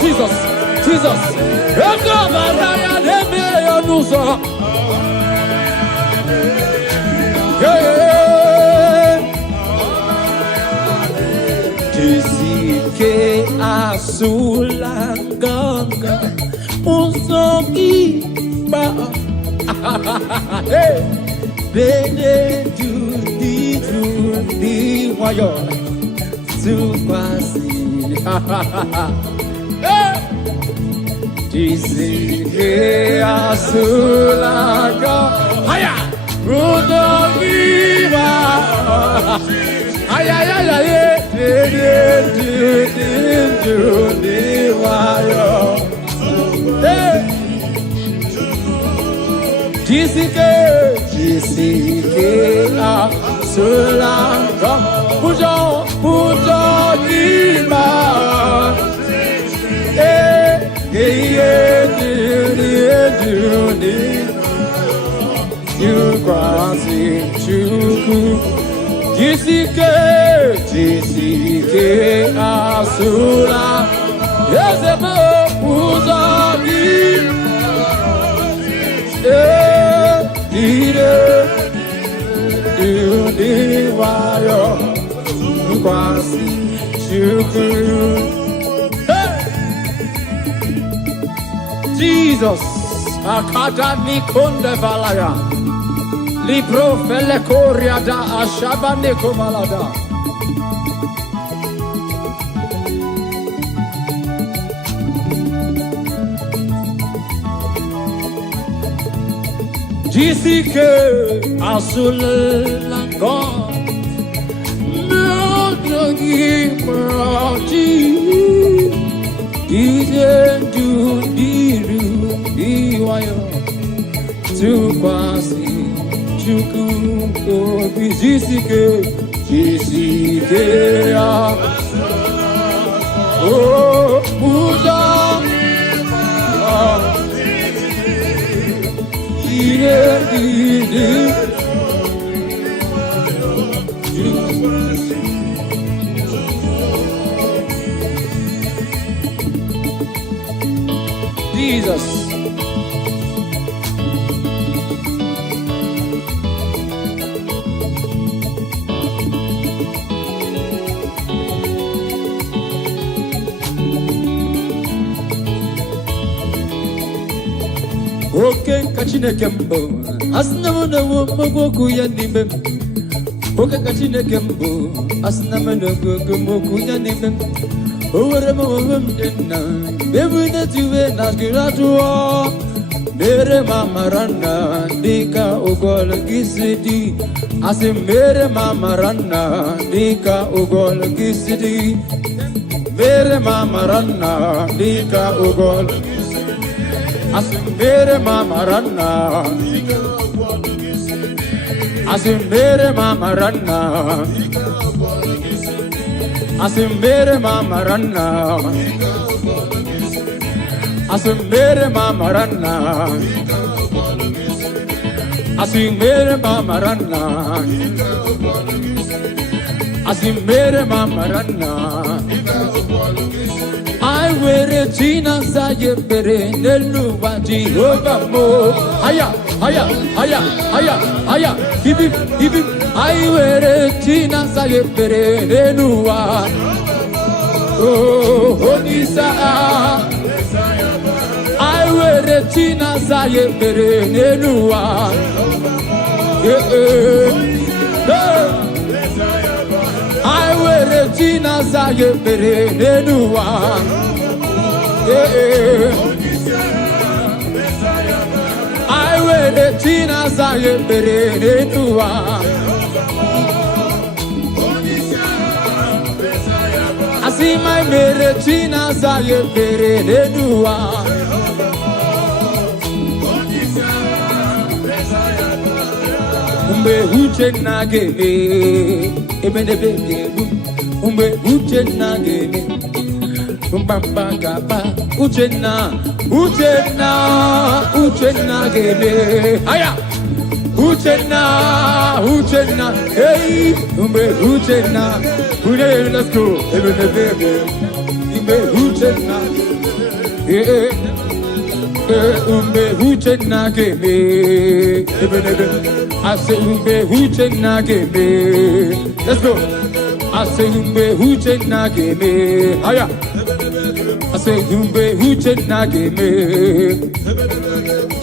Jesus, Jesus, Tisike asulanganga usoki ba bene di wayo supasi Tisike asulanga haya rudogiba haya di wayo Tisike asulanga pujo giba you crossing chuku Jisike asula Yezebo uzagi Wayo crossing chuku Jesus, Akadami Kunde Valaya, Libro Fele Koryada Ashabane Kovalada. Jessica Asulangon Nagi Maraji Ijendu Diru Diwayo Tukwasi Chuku Obi Jessica Oh Buddha Jesus. Okay, kachine kembo. Asnamuna mogoku yanimem. Okay, kachine kembo. Asnamuna mogoku yanimem. Over mom denna. Baby na tuwe na skiratua. Mere mama ranna dika ogol gisidi. Ase mere mama ranna dika ogol gisidi. Mere mama ranna dika ogol. Asimbere mama ranna, asimbere mama ranna, asimbere mama ranna, asimbere mama ranna, asimbere mama ranna, asimbere mama ranna. I wear a Tina Sayepere, Neluwa Jehovah Mo. Haya, haya, haya, haya, haya. Give him. I wear a Tina Sayepere, Neluwa. Oh, Onisa. I wear a Tina Sayepere, Neluwa. I wear a Tina Sayepere, Neluwa. I wear the Tina Sayepere Nenuwa. I see my mere Tina Sayepere Nenuwa. Umbe uche nageme, ebene bege, umbe uche nageme. Bamba gaba uchenna gebe aya uchenna hey umbe uchenna let's go ebene bebe umbe uchenna umbe uchenna gebe ebene bebe I say umbe uchenna gebe let's go I say umbe uchenna gebe aya I say umbe huche nageme.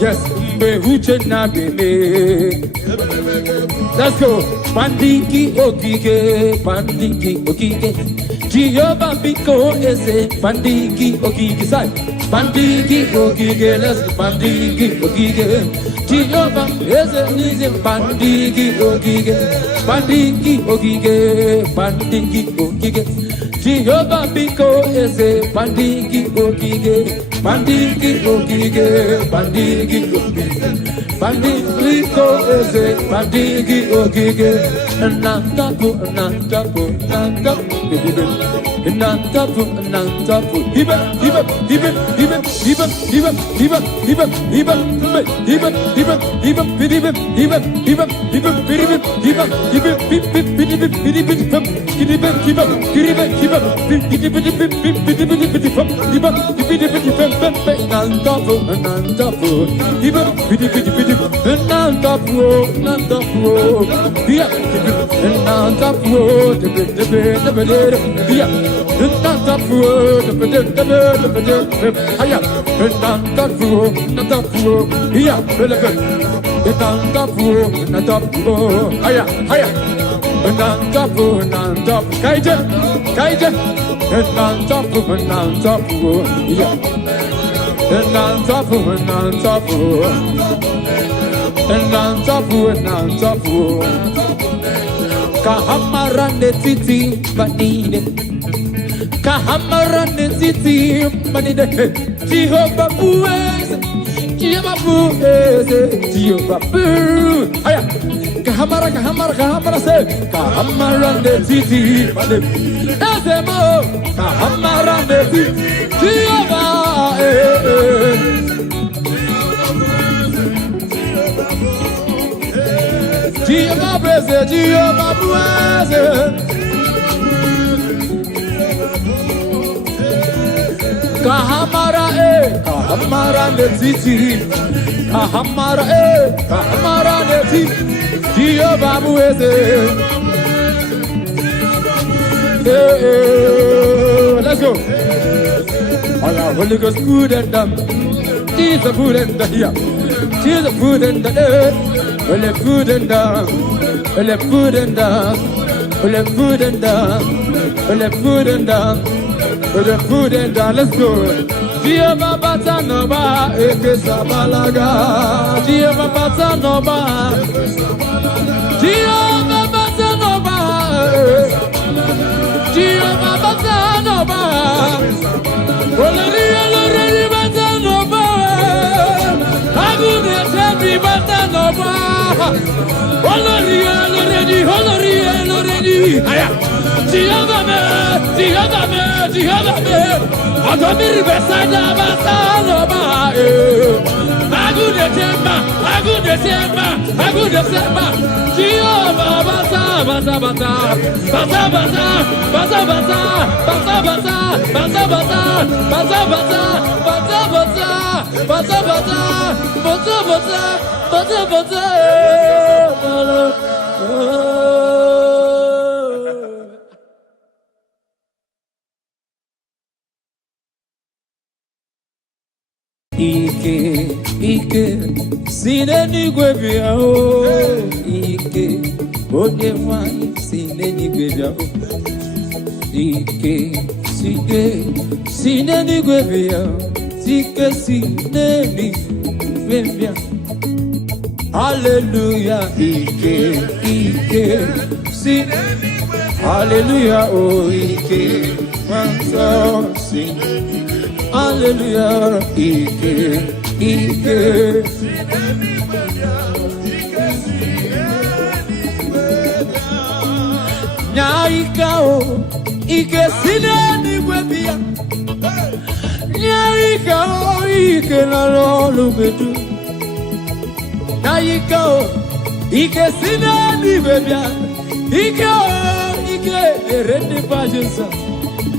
Yes, umbe huche nageme. Let's go. Pandiki okike. Jehovah biko ese. Pandiki okike side. Pandiki okike. Let's go. Pandiki okike. Jehovah ese. Pandiki okike. Pandiki okike. Jehovah biko ese pandiki okige pandiko ese pandiki okige nantapu Nantafu. Kahamarande titi banide. Kahamarande titi banide. Jehovah Buez. Jehovah Buez. Jehovah Buez. Aya. Kahamara se. Kahamarande titi banide. Ezemo. Kahamarande titi. Jehovah. Jehovah Buez. Jehovah Buez. Kahamara ne titi, Kahamara ne titi, Jehovah Buez. Let's go. All our Holy Ghost food and dumb. Jesus food and the here. Jesus food and the air. Well, the food and dumb. Well, the food and dumb. Well, the food and dumb. Well, the food and dumb. With the food and down, let's go. Jehovah Batanova, Ekesabalaga. Jehovah Batanova. Jehovah Batanova. Jehovah Batanova. Already Batanova. Already Batanova. Already. Jehovah me. Agamiri besada basaloma. Agudesema. Jehovah basa. Ike, sineni gwebia o. Ike, onye wani sineni gwebia o. Ike, sineni gwebia o. Ike, sineni gwebia. Hallelujah, Ike, sineni gwebia. Hallelujah, oh Ike, wanso sineni. Hallelujah, Ike. Nyaikao, Ike sineni gwebia. Nyaikao, Ike nalolu bedu. Nyaikao, Ike sineni gwebia. Ike erende pajensa.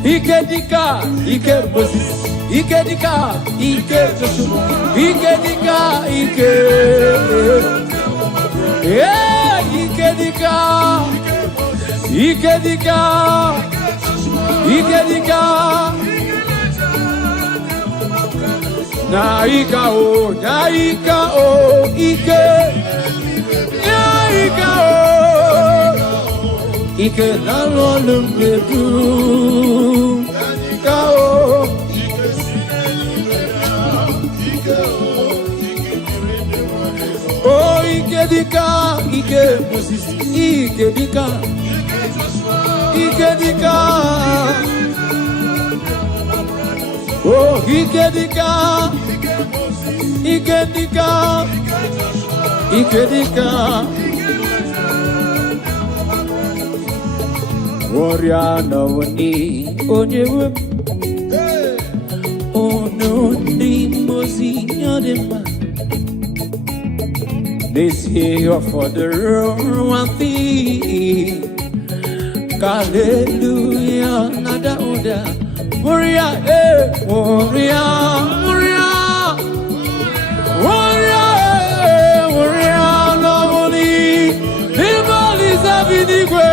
Ike dika, Ike Moses. Ike dika, Ike Joshua. Ike dika, Ike. Ike dika. Ike dika. Ike dika. Naika o, Ike. Naika o. Ike nalolumbedu. Naika o. Oh, Ike dika, Ike Moses, Ike dika, Ike dika. Oh, Ike dika, Ike dika, Ike dika. Warrior no ni onyewe, ono ni mozi nyadema. This year for the one thing. Hallelujah, nada oda. Warrior, warrior, no money. People is having igwe.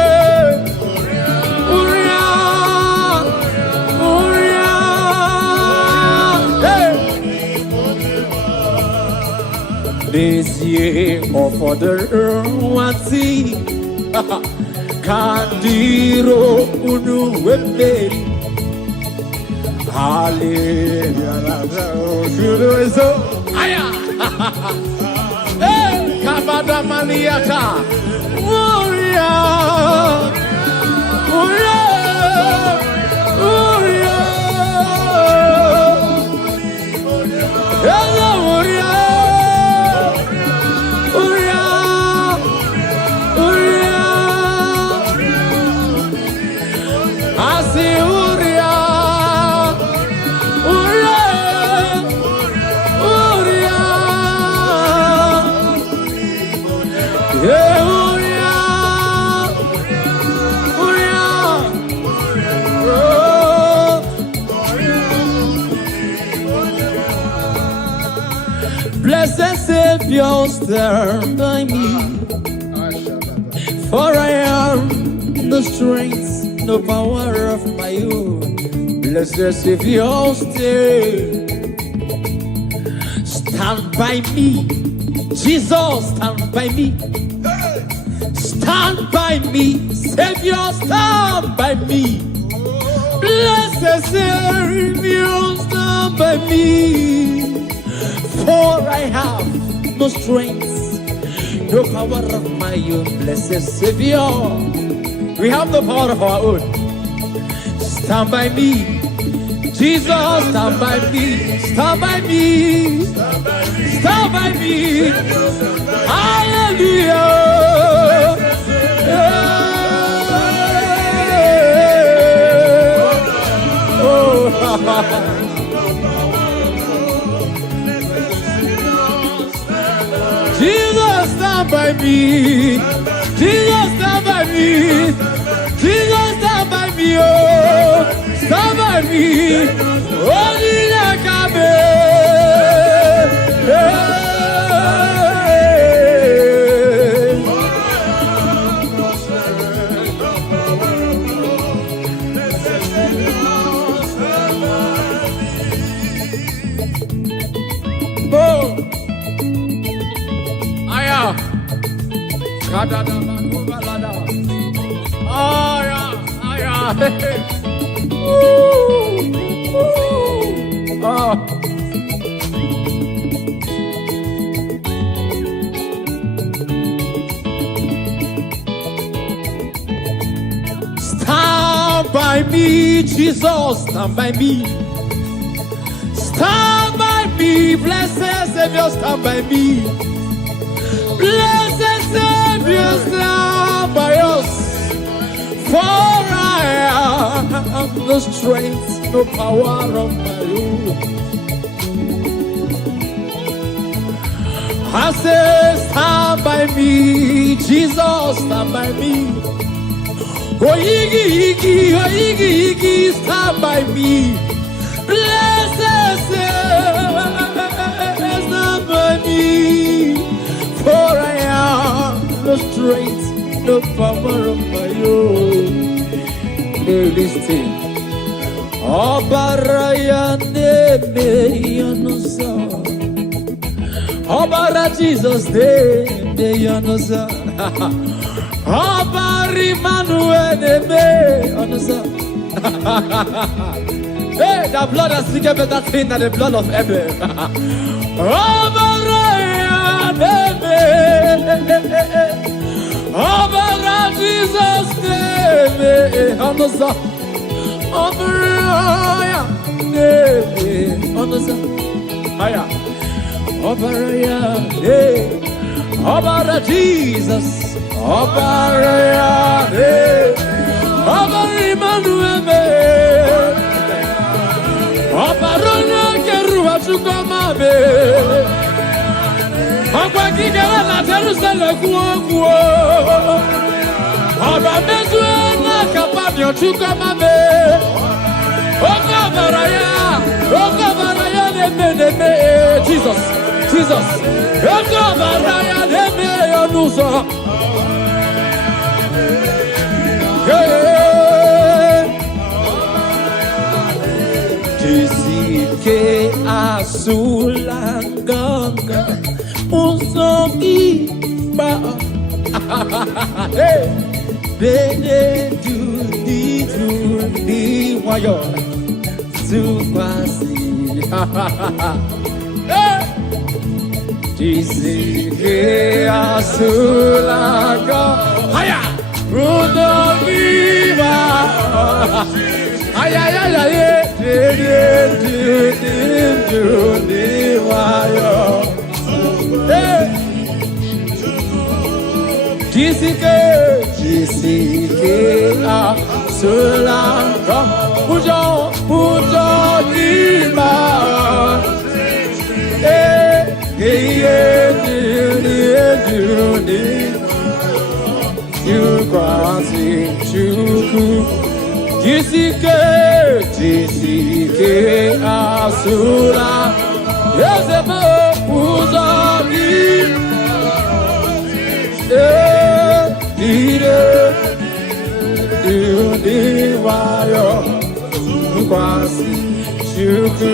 This year for the one thing. Kandiro unu weberi. Hallelujah. Aya. Blessed Savior, stand by me, for I am the strength, no power of my own. Blessed Savior, stand by me. Jesus, stand by me. Stand by me. Savior, stand by me. Blessed Savior, stand by me. For I have no strength, no power of my own. Blessed Savior, we have the power of our own. Stand by me. Jesus, stand by me. Stand by me. Stand by me. Hallelujah. Oh, Jesus, stand by me. Jesus, stand by me. Jesus, stand by me. Oh, stand by me. Only stand by me, Jesus, stand by me. Stand by me, blessed Savior, stand by me. Blessed Savior, stand by us. For I have no strength, no power of my own. I say, stand by me, Jesus, stand by me. Oh, Iggy, stand by me. Blessed Savior, stand by me. For I have no strength, no power of my own. Listen. Obaraya neme yonosa. Obara Jesus neme yonosa. Obari Manuel neme yonosa. Hey, the blood has speaking better thing than the blood of Abel. Obaraya neme. Obara Jesus neme yonosa. Obaraya neme yonosa. Aya. Obaraya neme. Obara Jesus. Obaraya neme. Obara Emmanuel neme. Obarona keruwa chukoma be. Ogwa kigera na Jerusalem kuo. Oba mezwe na kapabyo chukoma be. Ogabaraya neme. Jesus. Ogabaraya neme yonusa. Jisike asulanganga usoki ba. Bene du wayo tu kwasi. Jisike asulaga haya rudo viva haya ya ya ye Jisike asulaga pujo viva you crossing chuku Jisike asula Yezemo uzagi wayo crossing chuku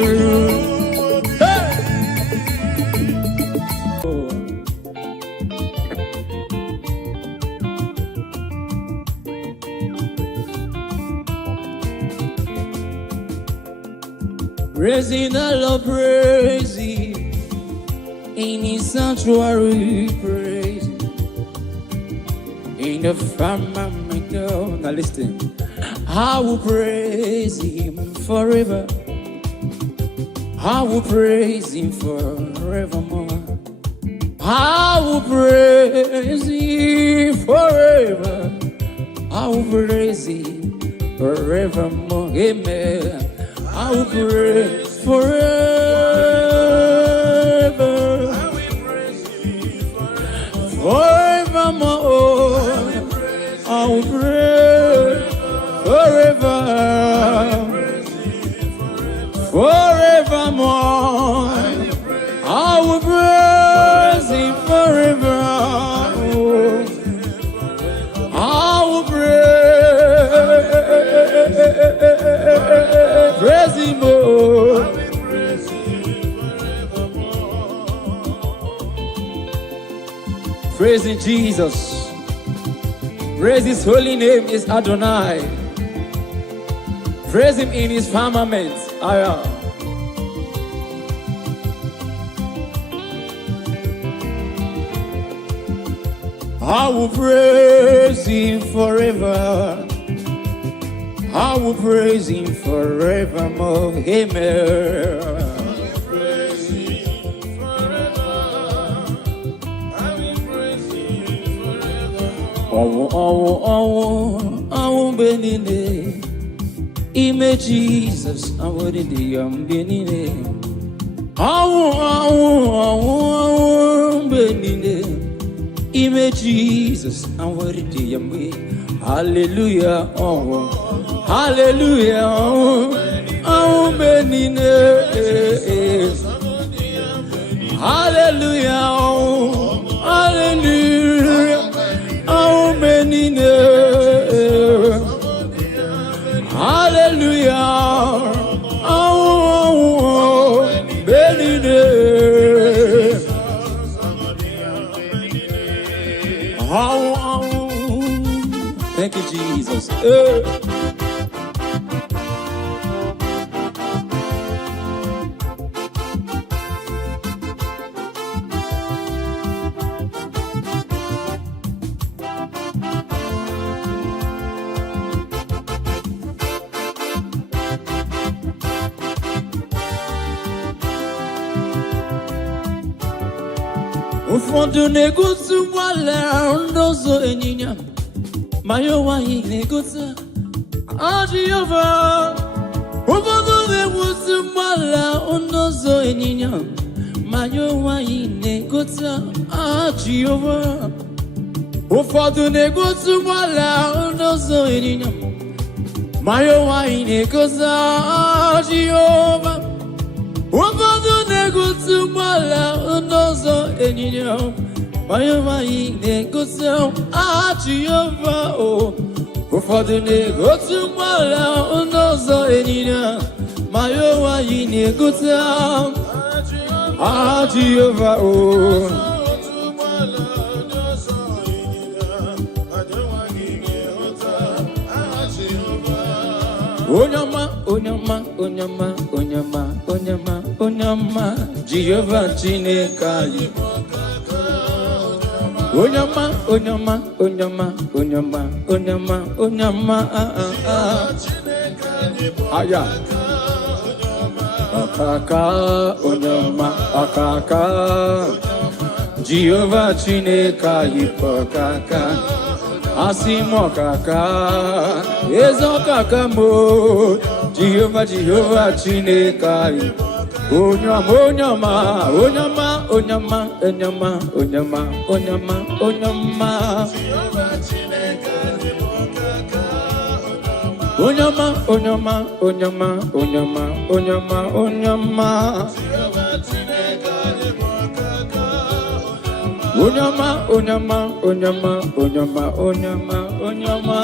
Praising the Lord, praising in His sanctuary, praising in the firmament. Now listen, I will praise Him forever. I will praise Him forevermore. I will praise Him forever. I will praise Him forevermore. Amen. I will praise forever. I will praise Him forevermore. I will praise forever. Forevermore. I will praise Him forever. I will praise Him more. Praising Jesus. Praise His holy name is Adonai. Praise Him in His firmament. I will praise Him forever. I will praise Him forevermore. Amen. I will praise Him forever. I will praise Him forever. Oh, benine. Ime Jesus, I will in the benine. Oh, benine. Ime Jesus, I will in the Hallelujah, oh, hallelujah, oh, benine. Hallelujah, oh, hallelujah, oh, benine. Hallelujah, oh, benine. Thank you, Jesus. Ụfọdụ na-egosi nwale ndozo enyinya ma ya nwaanyị na-egosi Jehova. Ụfọdụ na-egosi nwale ndozo enyinya ma ya nwaanyị na-egosi Jehova. Ụfọdụ na-egosi nwale ndozo enyinya ma ya nwaanyị na-egosi Jehova. Ụfọdụ na-egosi nwale ndozo enyinya ma ya nwaanyị na-egosi Jehova. Ụfọdụ na-egosi nwale ndozo enyinya ma ya nwaanyị na-egosi Jehova. Onyama, onyama, onyama, onyama, onyama, onyama, Jehova Chineke anyị. Onyama, onyama, onyama, onyama, onyama, onyama, aya. Akaka, onyama, akaka. Jehovah Chineke yipokaka. Asimo kaka. Ezo kaka mo. Jehovah Chineke yipokaka. Onyama, onyama, onyama, onyama, onyama, onyama, onyama, onyama. Onyama, onyama, onyama, onyama, onyama, onyama. Onyama, onyama, onyama, onyama, onyama, onyama.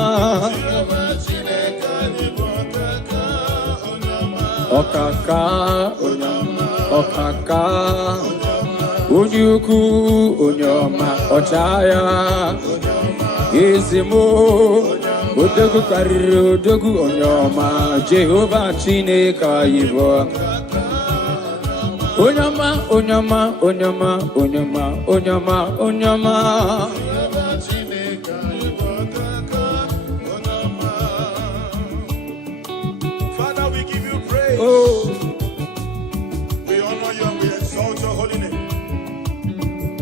Okaka, onyama, okaka. Unyuku, onyama, ochaya. Izimo, odogu kariru, odogu onyama. Jehovah Chineke yibo. Onyama, onyama, onyama, onyama, onyama, onyama. Father, we give you praise. Oh. We honor you and we exalt your holy name.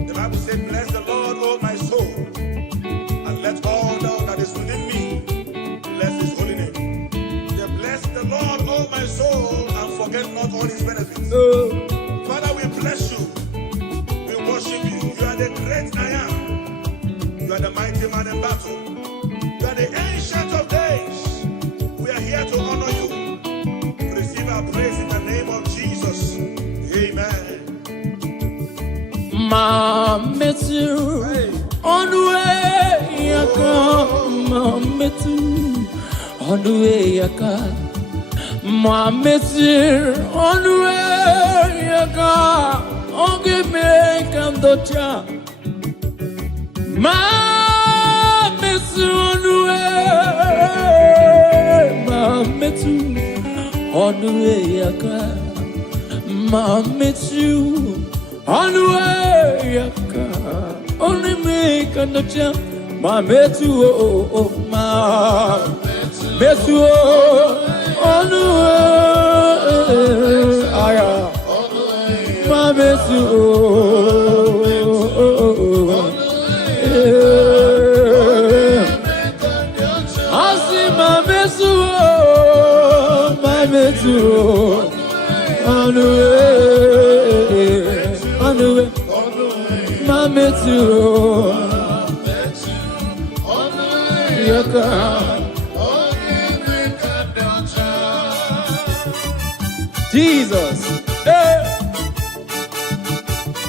The Bible says, bless the Lord, O my soul, and let all that is within me bless his holy name. They bless the Lord, O my soul, and forget not all his benefits. Father, we bless you. We worship you. You are the great I am. You are the mighty man in battle. You are the ancient of days. We are here to honor you. Receive our praise in the name of Jesus. Amen. Mametu onwe yaka. Mametu onwe yaka. Mametu onwe yaka. Onge me kandocha. Mametu onwe. Mametu onwe yaka. Mametu onwe yaka. Only me kandocha. Mametu oh ma. Metu onwe aya. Mametu asi mametu mametu onwe mametu yaka. Jesus, hey,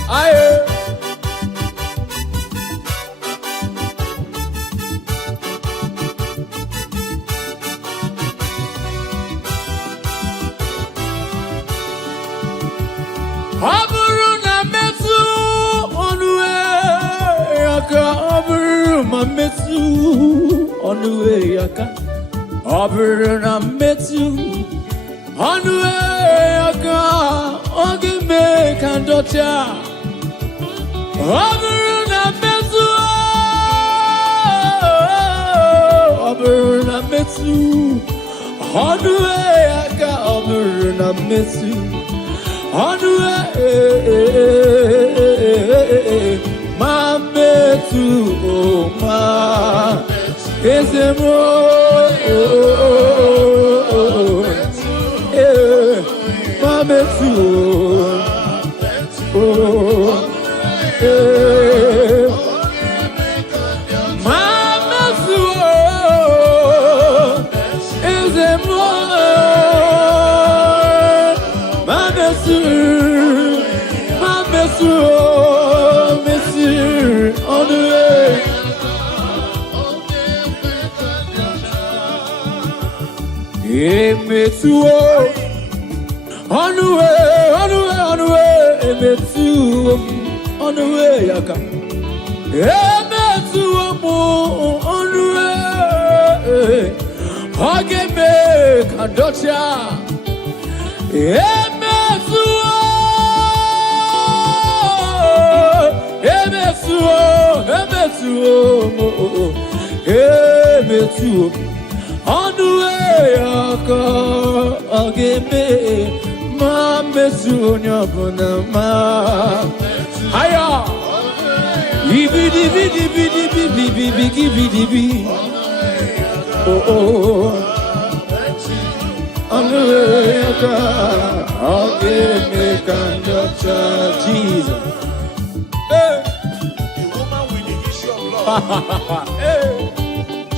aye. Aburu na metu onwe yaka. Aburu ma metu onwe yaka. Aburu na metu onwe yaka. Oge me kandocha. Aburu na metu. Aburu na metu onwe yaka. Aburu na metu onwe mametu oh ma. Ezemo mametu oh mametu ezemo mametu mametu monsieur on the emetu on the way emetu on the way yaka emetu on the way hageme kandocha emetu metu on the way again ma metu nyabona ma haya ibidi bidi bidi bidi bidi bidi bidi oh on the way again me conduct Jesus. Hey.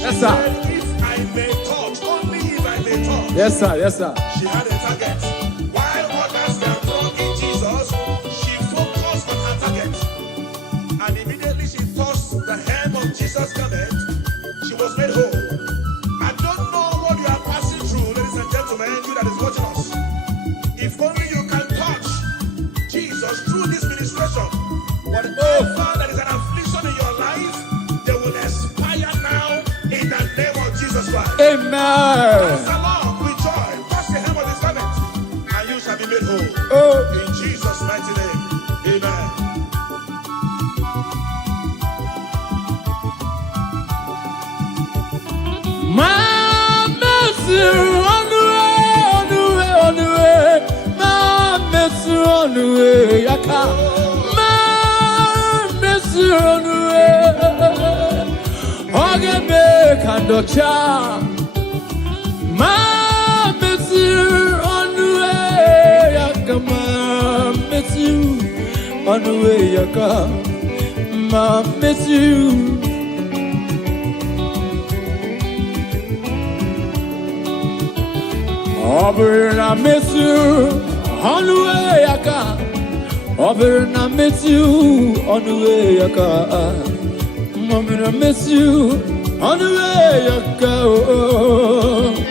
Yes, sir. If I may touch, only if I may touch. Yes, sir. Yes, sir. She had a target. While others were talking Jesus, she focused on her target. And immediately she touched the hem of Jesus' garment. She was made whole. I don't know what you are passing through, ladies and gentlemen, you that is watching us. If only you can touch Jesus through this ministration, whatever that is an affliction in your life, they will expire now in the name of Jesus Christ. Amen. Dance along with joy, touch the hem of his garment, and you shall be made whole. Oh. In Jesus' mighty name, amen. My mercy on the way, on the way, on the way. My mercy on the way, yaka. My mercy on the way. Oge me kandocha. My mercy on the way, yaka. My mercy on the way, yaka. My mercy. Oberna miss you on the way I can. Oberna miss you on the way I can. Oberna miss you on the way I go.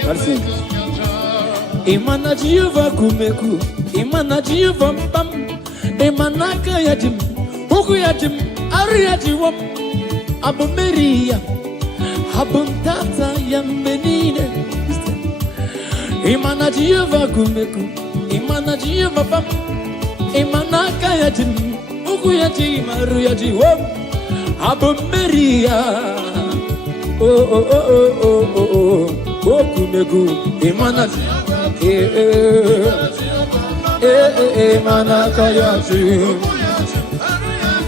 That's it. Imana Jehovah kumeku, Imana Jehovah pam, Imana kayajim, Ukuyajim, Ariajiwam, Abu Maria, Abuntata Yamenine. Imana Jehovah kumeku, Imana Jehovah pam, Imana kayajim, Ukuyajim, Ariajiwam, Abu Maria. Oh oh oh oh oh oh oh kumeku, Imana. Imana kayajim.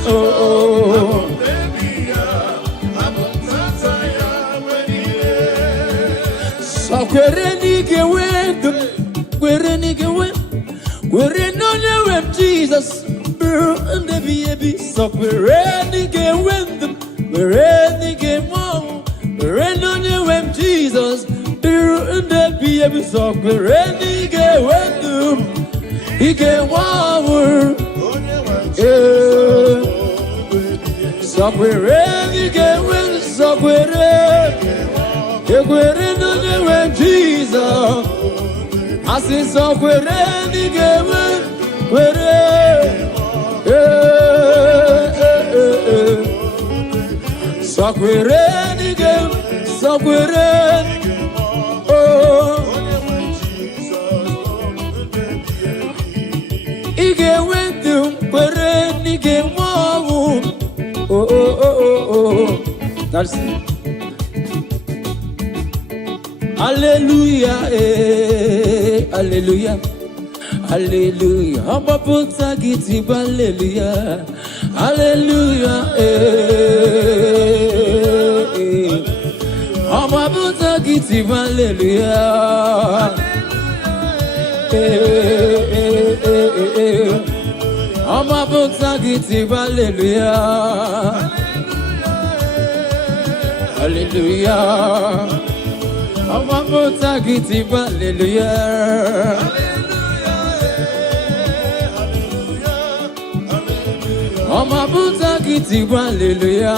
Oh so kwereni gewendum, kwereni gewendum, kwereni onye Jesus, and the baby. So kwereni gewendum, kwereni gewendum, kwereni onye Jesus, and the baby. So kwereni gewendum, igewawur, so kwereni gewendum, so kwereni. When Jesus, I see so kwereni gewen, so kwereni gewen, so kwereni, oh, igewen tu kwereni gewen, oh, that's it. Hallelujah, hallelujah, hallelujah. Amba puta giti, hallelujah, hallelujah, Amba puta giti, hallelujah, Amba puta giti, hallelujah, hallelujah. Amba puta giti, hallelujah, Amba puta giti, hallelujah,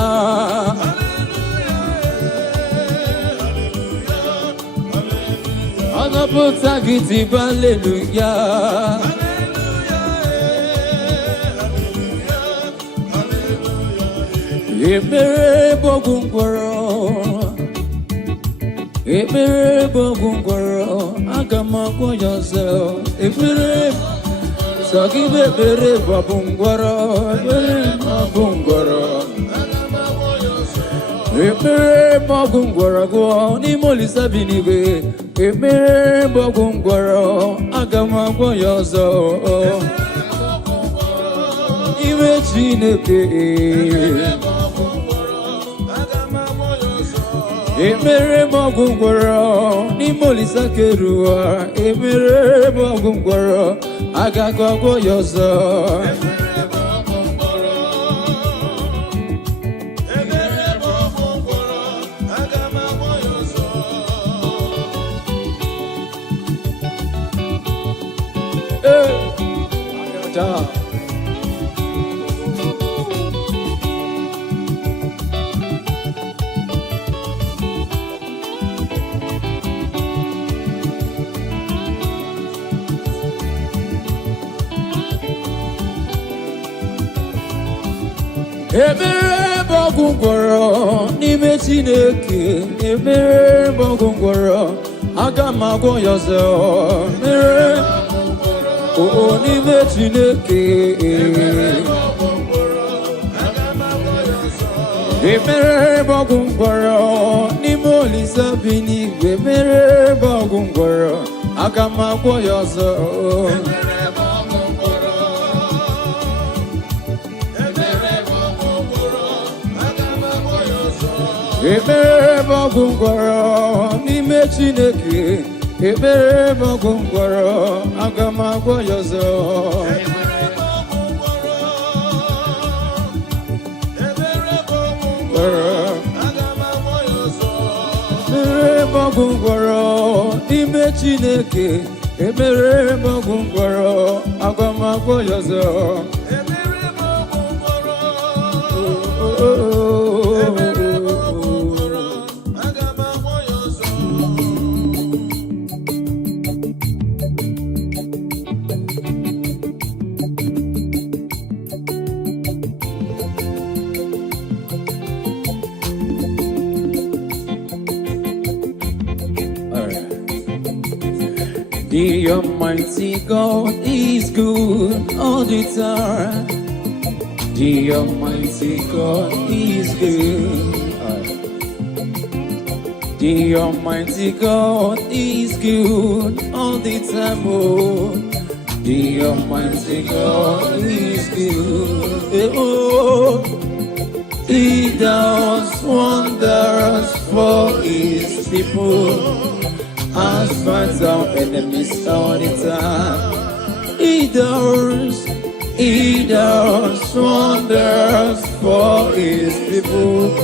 Amba puta giti, hallelujah, Ekpere bogungoro. Ekpere bogungoro, agama yourself. Ekpere, so give ekpere bogungoro, ekpere bogungoro. Ekpere magungwarago ni molisa binigwe. Ekpere magungwaro agama yozo. Iwe Chineke. Ekpere magungwaro ni molisa kerua. Ekpere magungwaro agama yozo. Ekpere magungwaro n'ime Chineke. Ekpere magungwaro aga m agwọ ya ọzọ. Ekpere n'ime Chineke. Ekpere magungwaro n'ime Olisa bi n'igwe. Ekpere magungwaro aga m agwọ ya ọzọ. Ekpere magungwaro n'ime Chineke. Ekpere magungwaro aga m agwọ ya ọzọ. Ekpere magungwaro n'ime Chineke. Ekpere magungwaro aga m agwọ ya ọzọ. The Almighty God is good all the time. The Almighty God is good. The Almighty God is good all the time. Oh, the Almighty God is good. Oh, He does wonders for His people. And fights our enemies all the time. He does wonders for His people.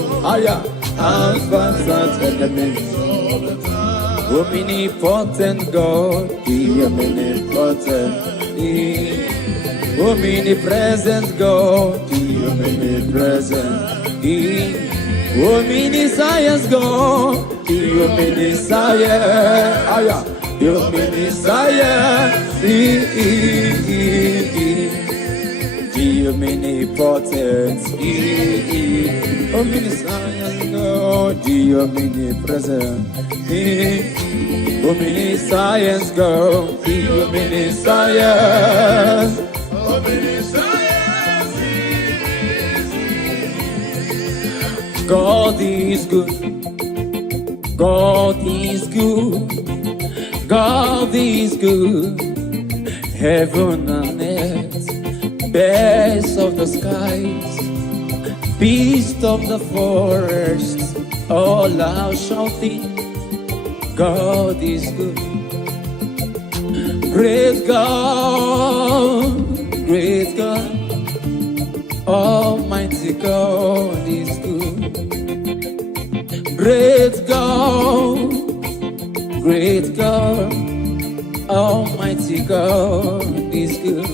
And fights our enemies all the time. Omnipotent God, the omnipotent. Omnipresent God, the omnipresent. Omniscience God. The Messiah, the Messiah, the omnipotent, omniscient God, the omnipresent, omniscience God, the omniscience, God is good. God is good, God is good, heaven and earth, birds of the skies, beasts of the forest, all are shouting, God is good. Great God, Almighty God is good. Great God, Almighty God is good.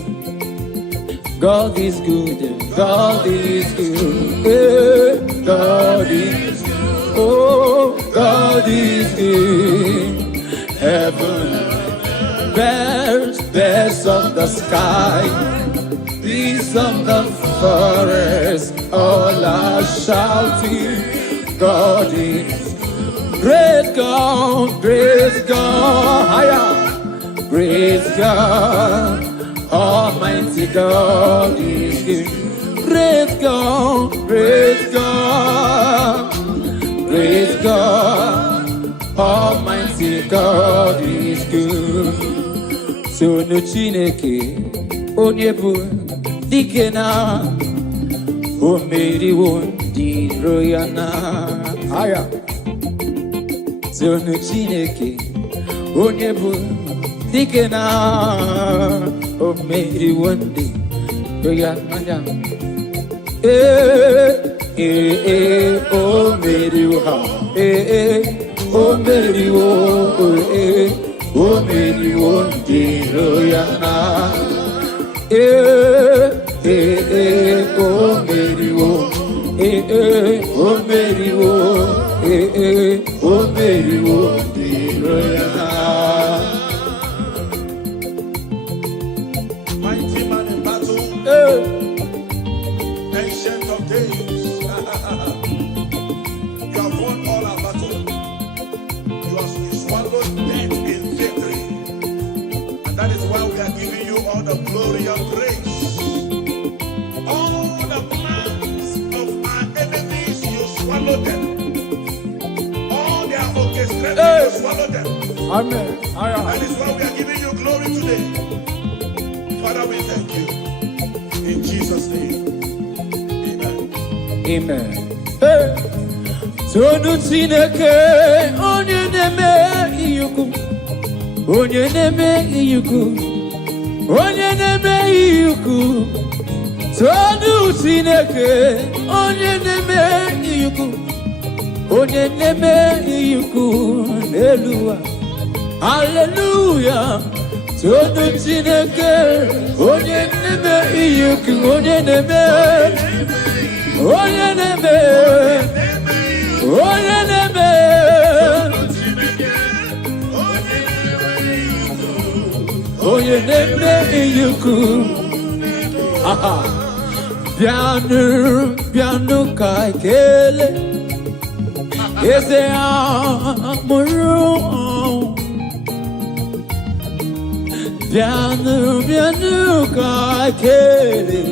God is good, God is good, God is good, oh, God is good. Heaven, birds of the sky, beasts of the forest, all are shouting, God is great God, higher, great God, Almighty God is good, great God, God is good. So no Chineke, Onyebu, Dikena, O Mary won di Royana. Aya. So no Chineke, Onyebu, Dikena, O Mary won di Royana. O Mary ha, O Mary O Mary won di Royana. O Mary O Mary O Mary di Royana. Mighty man in battle, ancient of days. You have won all our battle. You have swallowed death in victory. And that is why we are giving you all the glory and praise. All the plans of our enemies, you swallow them. All their orchestrations, you swallow them. Amen. That is why we are giving you glory today. Father, we thank you. In Jesus' name. Amen. So no Chineke, onye neme iyuku, onye neme iyuku, onye neme iyuku. So no Chineke, onye neme iyuku, onye neme iyuku. Hallelujah, hallelujah. So no Chineke, onye neme iyuku, onye neme. Onye neme, onye neme, onye neme iyuku. Aha, piano kaikele, eze amuru. Piano kaikele.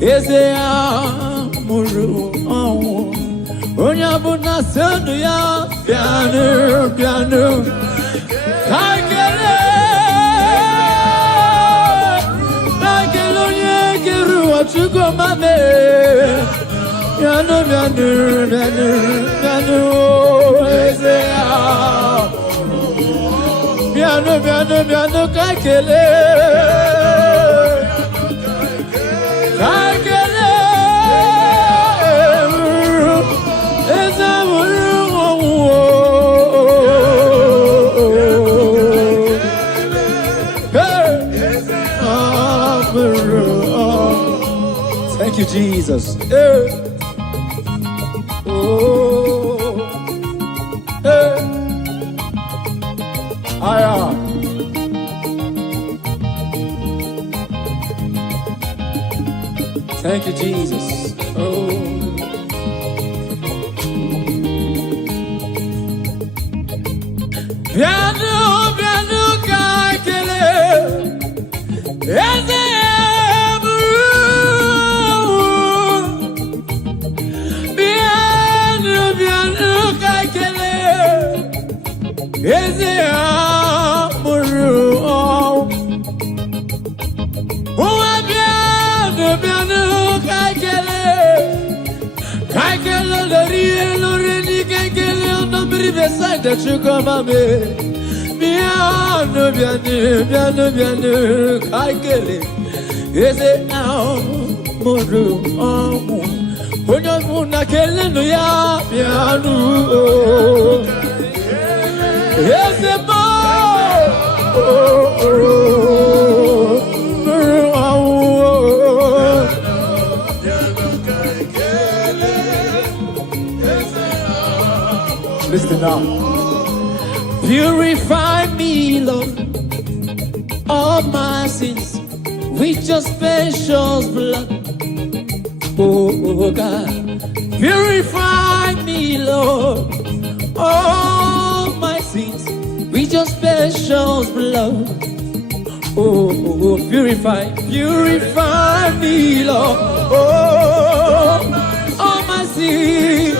Eze amuru Onyabuna senu ya Piano Kakele Kakele onye keru Ochugo mame Piano Eze amuru Piano Kakele Thank you, Jesus. Thank you, Jesus. Piano kakele, eze piano kakele, eze amuru. Piano kakele, kakele lori kakele on the beside that you come on me. Piano kakele, is it now muru when you're muna kele no ya piano. Yes, it Listen now. Purify me, Lord, all my sins with your precious blood. Oh God, purify me, Lord, all my sins with your precious blood. Oh, purify me, Lord, all my sins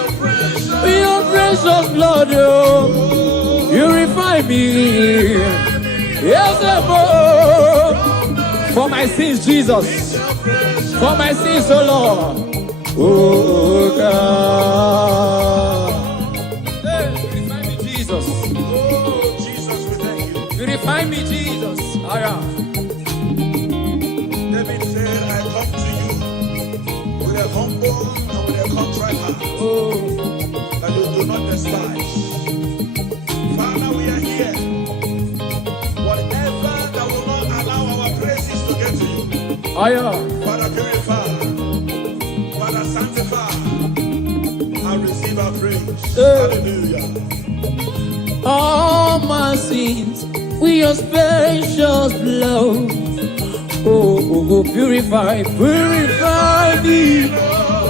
with your precious blood. Oh, purify Purify me. Yes, more. For my sins, Jesus. For my sins, oh Lord. Oh God. Hey, purify me, Jesus. Oh, Jesus, we thank you. Purify me, Jesus. David said, I come to you with a humble and with a contrite heart, that you do not despise. Father, we are here. Whatever that will not allow our praises to get to you, Father, purify, Father, sanctify, and receive our praise. Hallelujah. All my sins with your precious blood. Oh, purify me.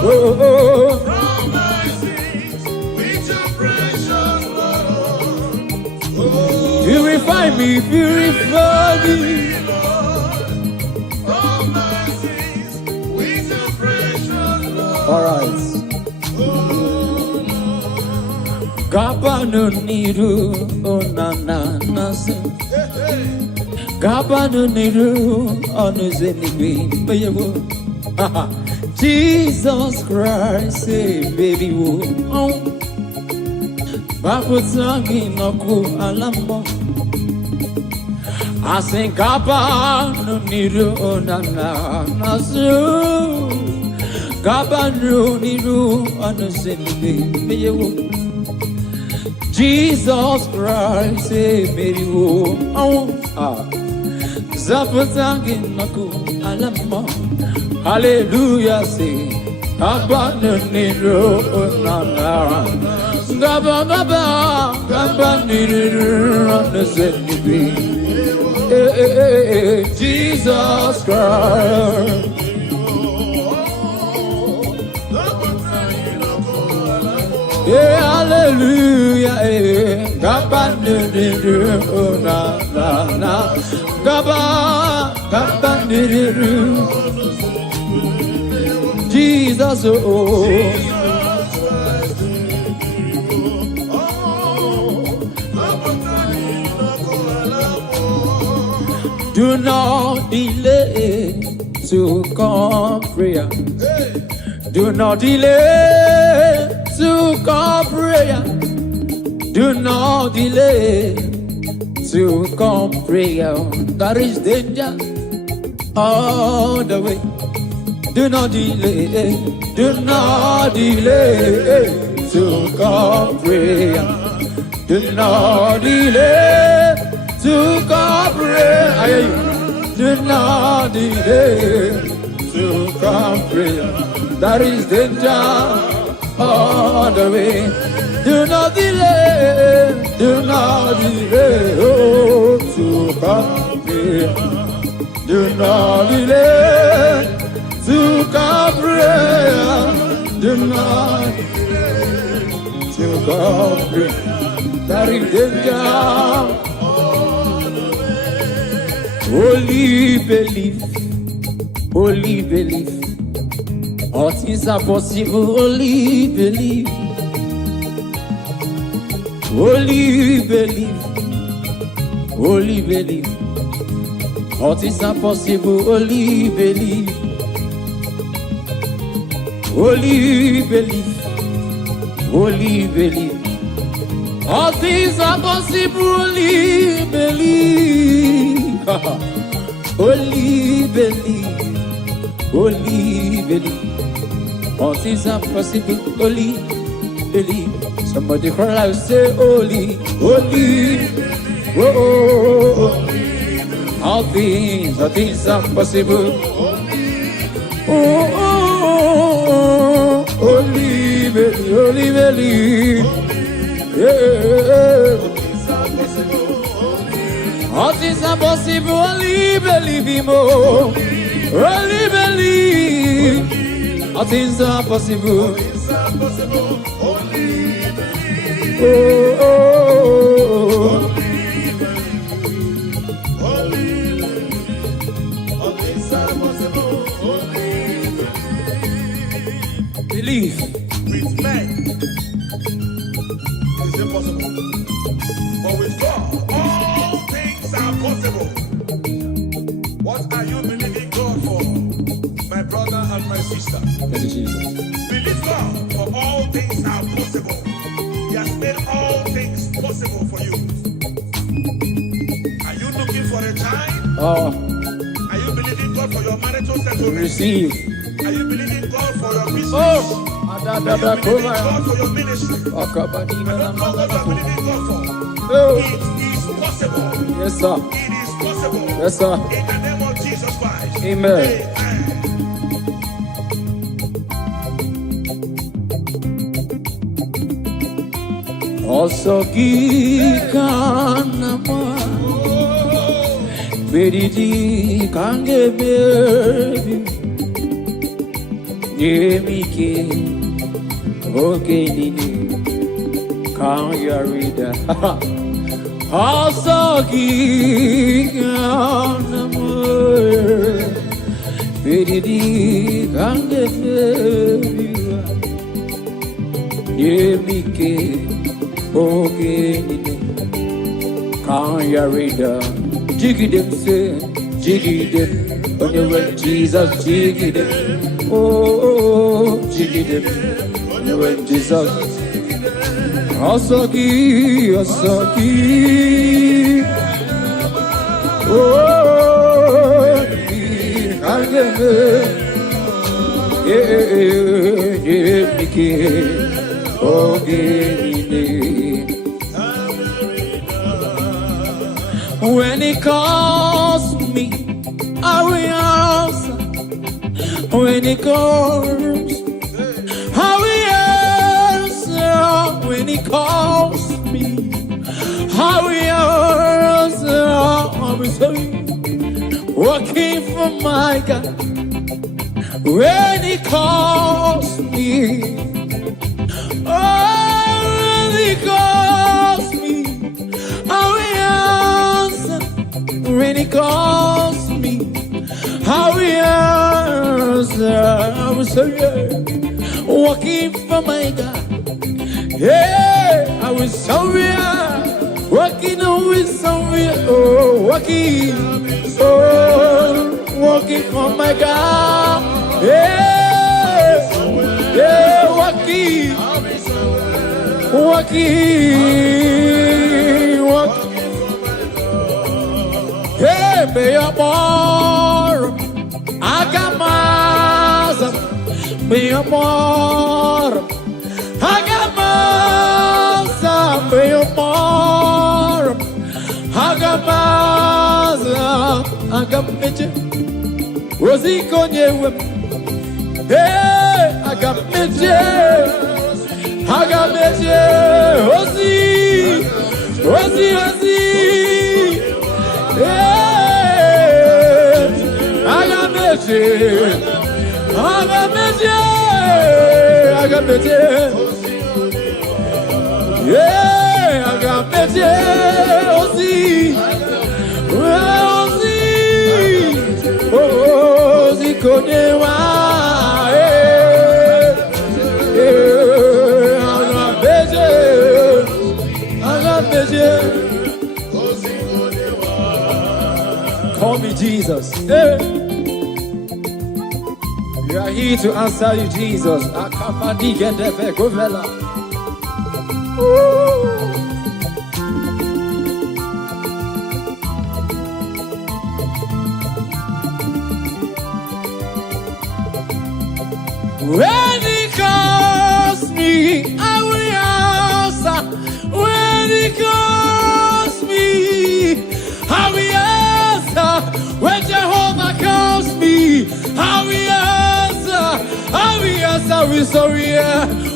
Oh, From my sins with your precious blood. purify me. From my sins with your precious blood. All right. Gabano niru onana sin. Gabano niru onuzenibi bayewo. Jesus Christ, say baby wo. Babu tangi naku alamo. I sing Gabano niru onana sin. Gabano niru onuzenibi bayewo. Jesus Christ, say Mary wo. Zapatangin naku alamo. Hallelujah, say Gabanero nana. Gabanero Jesus Christ. Yeah, hallelujah, Gabanero nana. Gabanero Jesus, oh. Do not delay to come prayer. Do not delay to come prayer. Do not delay to come prayer. There is danger all the way. Do not delay to come prayer. Do not delay to come prayer. Do not delay to come prayer. There is danger all the way. Do not delay oh, to come prayer. Do not delay to come prayer. Do not to come prayer. That is danger. Only believe. All things are possible. Only believe. All things are possible. Only believe. Only believe. All things are possible. Only believe. Only believe. All things are possible. Only believe. Somebody cry out, say holy. Oh. All things are possible. Oh. Only believe. Yeah. All things are possible, only believe him. Only believe. All things are possible. Oh. Believe. With men, it is impossible. But with God, Easter. Thank you, Jesus. Believe God, for all things are possible. He has made all things possible for you. Are you looking for a child? Oh, Are you believing God for your marital settlement? receive. Are you believing God for your business? Oh, Are you believing God for your ministry? I don't know what you are believing God for. Oh, It is possible. yes, sir. It is possible. Yes, sir. In the name of Jesus Christ. Amen. Also, Gikanama, Bedidi, Kange, baby, Yemike, okay, Nini, can you read that? Also, Gikanama, Bedidi, Kange, baby, Yemike. Okay, can you read that? Jiggy them say, jiggy them. When you went Jesus, jiggy them. Oh, jiggy them. When you went Jesus. Asaki, Asaki. Oh, can you yeah, okay. When he calls me, I will answer. When he calls, I will answer. When he calls me, I will answer. I will say, working for my God. When he calls me, oh, when he calls me, I will answer. When he calls me, I will answer. I will say, yeah, walking for my God. Yeah, I will say, yeah, walking with somewhere. Oh, walking, oh, walking for my God. Yeah, yeah, walking, walking, walking. Hey, be your more. Agamaza, be your more. Agamaza, be your more. Agamaza, agameje. Rosi konye wem. Hey, agameje. Agameje, Rosi, Rosi, Rosi. Yeah, agameje, agameje, agameje. Yeah, agameje, Rosi, Rosi, Rosi konewa. Call me Jesus. Hey. We are here to answer you, Jesus. Acppb, get the back, go fella. When he calls me, I will answer. When he calls me, I will answer. When Jehovah calls me, I will answer. I will answer with sorry,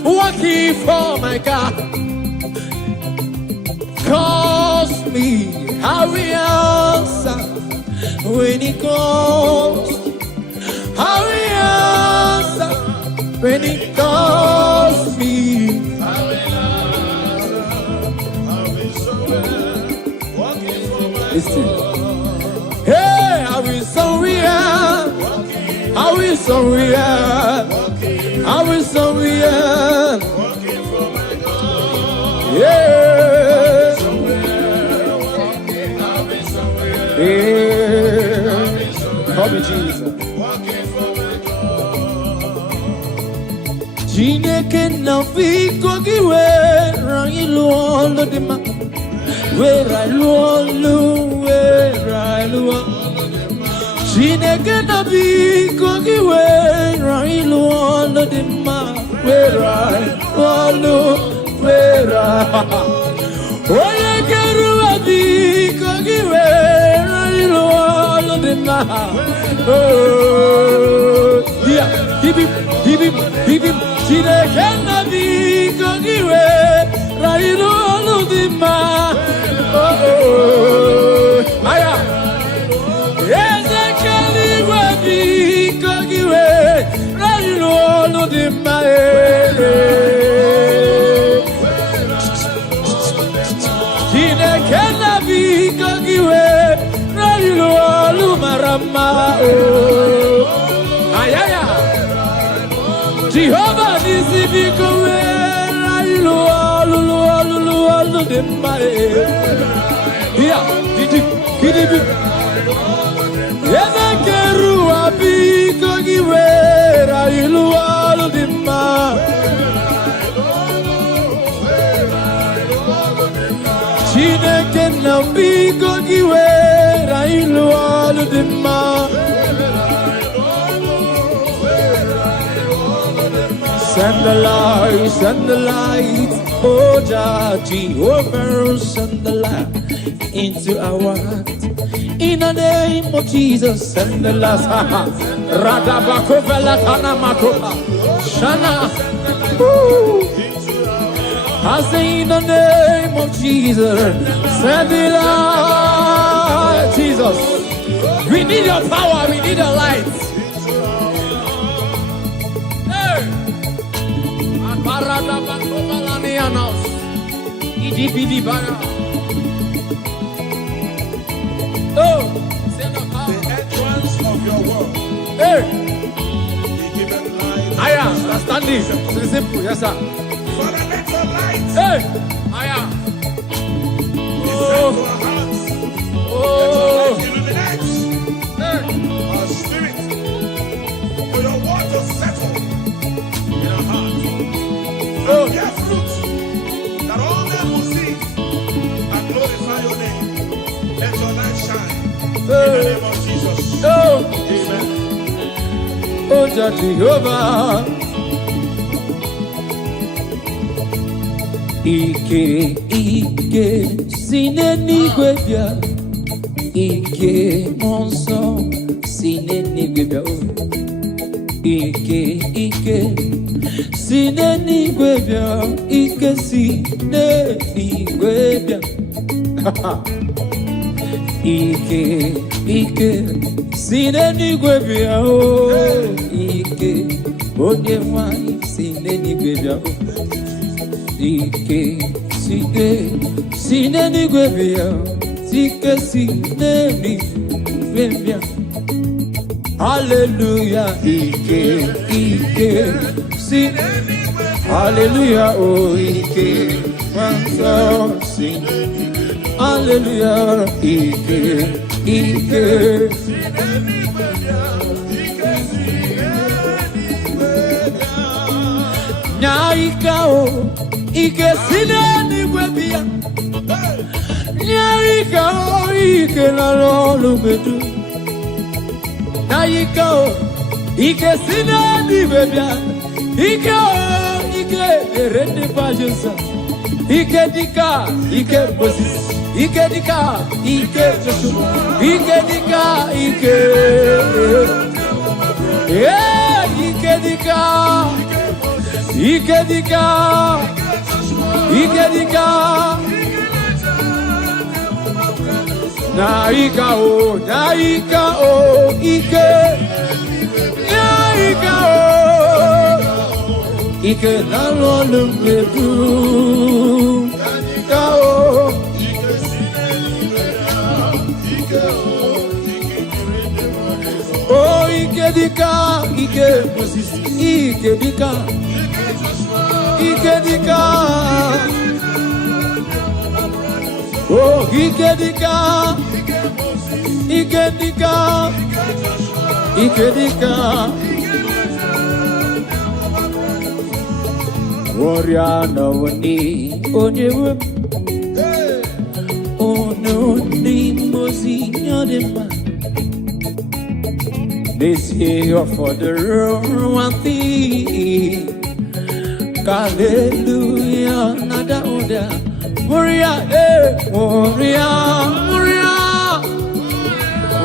working for my God. Calls me, I will answer. When he calls, I will answer. When he calls me, I will answer. Listen. Hey, I will surrender. I will surrender. I will surrender. Yeah. Yeah. Call me Jesus. Chineke na biko gị were ilu ọlụ dị mma, were ilu ọlụ, were ilu ọlụ. Chineke na biko gị were ilu ọlụ dị mma, were ilu ọlụ, were. Onye kere ụwa biko gị were ilu ọlụ dị mma. Yeah, give him. Chineke na biko gị were ilu ọlụ dị mma. Aya. Ezekeli we biko gị were ilu ọlụ dị mma. Chineke na biko gị were ilu ọlụ mara mma. Ayaya. Jehovah nisi biko were ilu ọlụ dị mma. Yeah, gidi. Ezekeru abiko gị were ilu ọlụ dị mma. Chineke na biko gị were ilu ọlụ dị mma. Send the light, oh Jehovah, send the light into our heart. In the name of Jesus, send the light. Radabakovela Tanamakopa, Shana. I say in the name of Jesus, send the light. Jesus, we need your power, we need your light. Oh, send the power. The entrance of your word. Hey, He giveth light. I am standing. It's simple, yes sir. Father, let your light Hey, I am. descend to our hearts. Oh, Illuminate hey. our spirit. For your word to settle in our hearts. Oh. And bear fruit that all men will see and glorify your name. Let your light shine. In the name of Jesus. Oh, Amen. oh, Jehovah. Ike, sinenigwe bịa. Ike nsọ, sinenigwe bịa. Ike, sinenigwe bịa. Ike sinenigwe bịa. Ike, sinenigwe bịa. Ike, onye nwanyị sinenigwe bịa. Ike, sinenigwe bịa. Ike sinenigwe bịa. Hallelujah, Ike, hallelujah, oh Ike, Manso, sing. Hallelujah, Ike. Nyaika o, Ike sinenigwe bịa. Nyaika o, Ike na lolu medu. Nyaika o, Ike sinenigwe bịa. Ike o, Ike erende pajusa. Ike dika, Ike Moses. Ike dika, Ike Joshua. Ike dika, Ike. Yeah, Ike dika. Ike dika. Ike dika. Naika o, Ike. Naika o. Ike na lolu medu. Naika o. Oh, Ike dika, Ike Moses. Ike dika. Ike dika. Oh, Ike dika. Ike dika. Ike dika. Oriana wani onyewe ono ni mozi nyodema. This year for the one thing. Hallelujah, nada oda. Moria, Moria, Moria,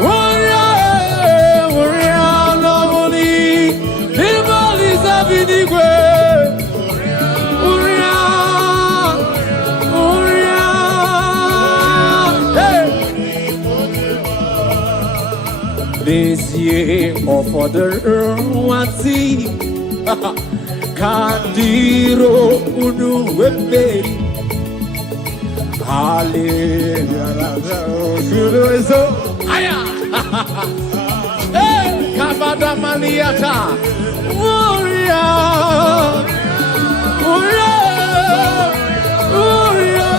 Moria, Moria, lovely. Everybody is happy to go. Moria, Moria, hey. This year for the one thing. Kandiro unu weberi. Hallelujah. Aya. Hey, Kabada Maniata. Warrior. Warrior. Warrior.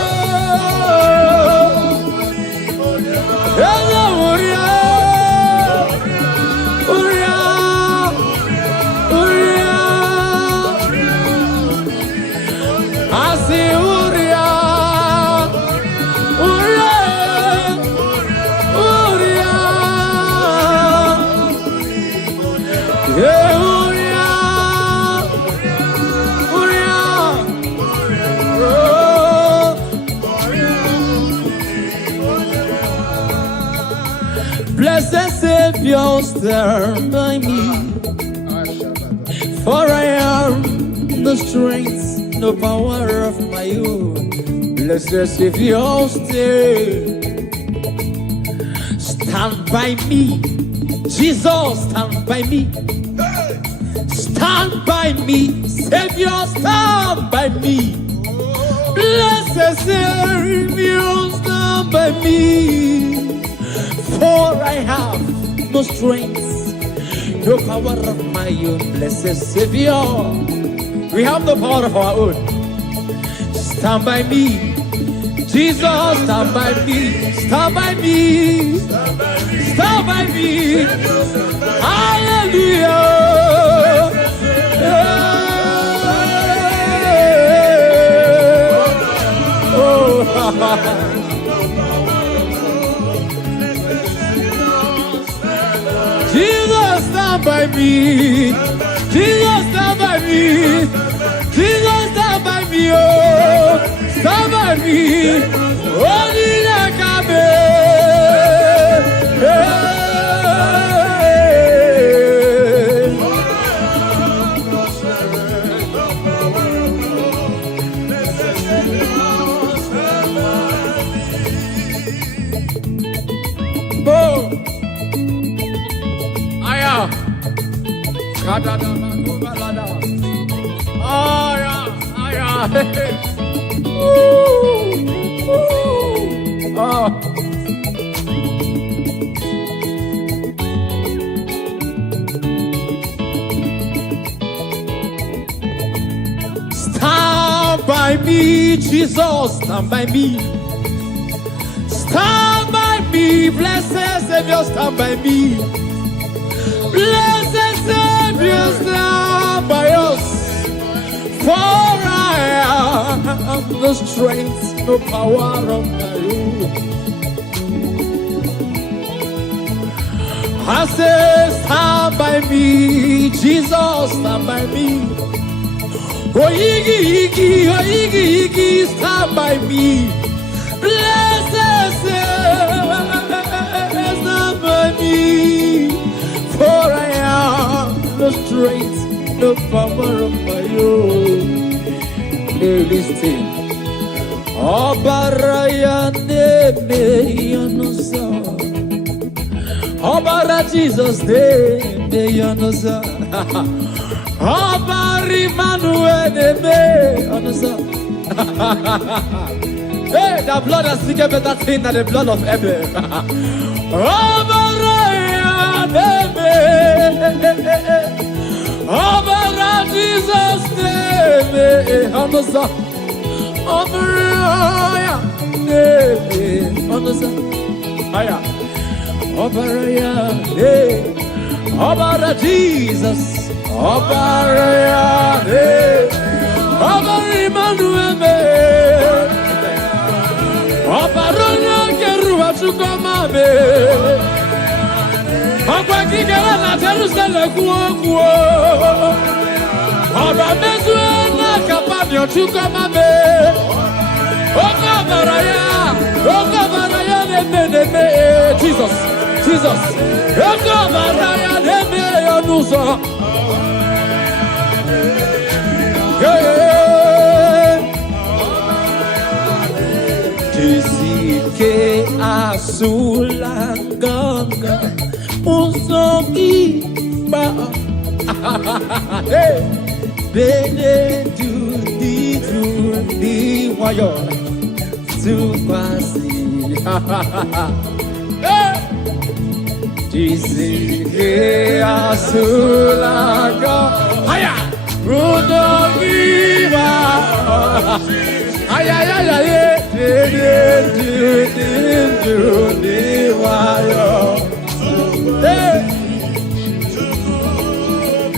Hello, warrior. Blessed Savior, stand by me, for I am the strength, no power of my own. Blessed Savior, stand by me. Jesus, stand by me. Stand by me. Savior, stand by me. Blessed Savior, stand by me. For I have no strength, no power of my own. Blessed Savior, we have the power of our own. Stand by me. Jesus, stand by me. Stand by me. Stand by me. Hallelujah. Jesus, stand by me. Jesus, stand by me. Jesus, stand by me. Oh, stand by me. Only Stand by me, Jesus, stand by me. Stand by me, blessed Savior, stand by me. Blessed Savior, stand by us. For I have no strength, no power of my own. I say, stand by me, Jesus, stand by me. Oh, Iggy, Iggy, oh, Iggy, Iggy, stand by me. Blessed Savior, stand by me. For I have no strength, no power of my own. Listen. Obaraya nebe yonosa. Obara Jesus nebe yonosa. Obari Manuel nebe yonosa. Hey, the blood has speaking better thing than the blood of Abel. Obaraya nebe. Obara Jesus nebe yonosa. Obara nebe yonosa. Aya. Obara Obara Jesus. Obara Obari manueme. Obaronya kerua chukomame. Ogwa kigera na Jerusalem kuo. Oba mezue na kapanyo chukomame. Ogabaraya ne. Jesus. Ogabaraya ne yonuso. Tisike asulanganga usoki ba. Bene do di wayo. Supasi, Jisike asulaga, aya, Rudogiva, aya,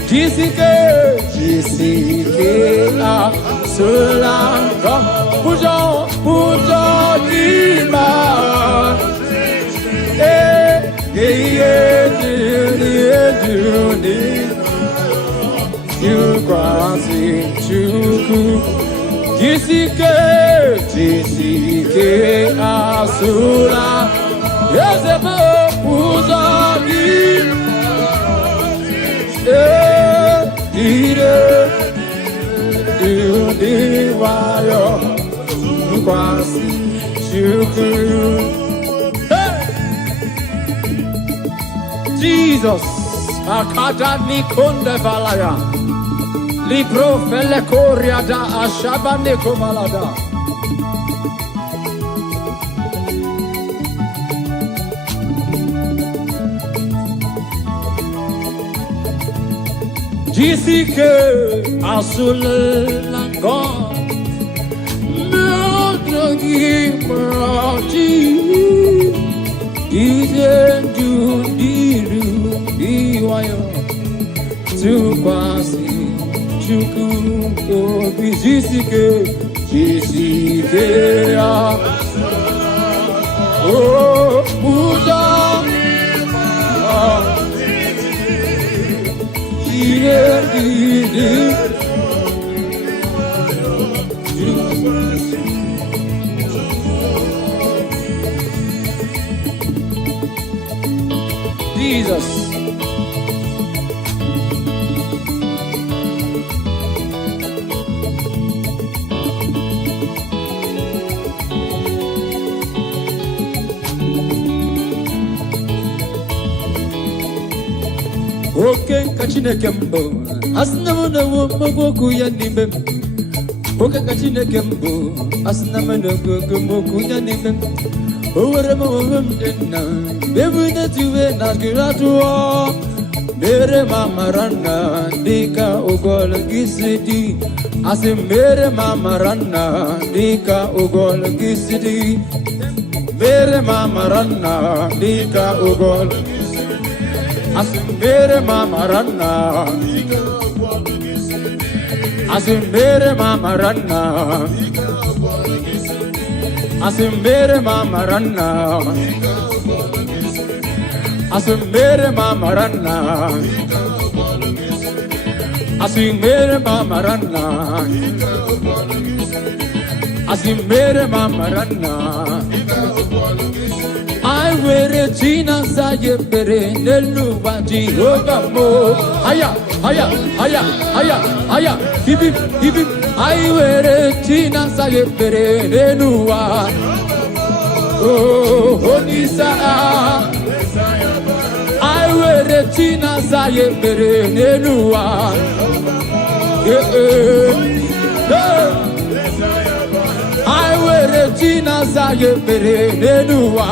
Jisike asulaga, pujo lima, you crossing chuku, Jisike asula, yes, pujo lima, Jesus, akada nikonde valaya, libro fele koria da ashaba nekomalada. Jisike asulango. Jesus. Okay, kachine kembo. Asnamuna womoku yanimbe. Okay, kachine kembo. Asnamuna womoku yanimbe. Overemo wumdena. Bebu na tuwe na kiratuwa. Mere mama rana dika ugol gisidi. Asi mere mama rana dika ugol gisidi. Mere mama rana dika ugol gisidi. Asi mere mama rana. Asi mere mama rana. Asi mere mama rana. Asi mere mama rana. Asi mere mama rana. Asi mere mama rana. I wear a China saye pere nelu baji hogamo. Aya, aya, aya, aya, aya. Hip hip. I wear a China saye pere nelua. Oh, honisa. I wear a China saye pere nelua. I wear a China saye pere nelua.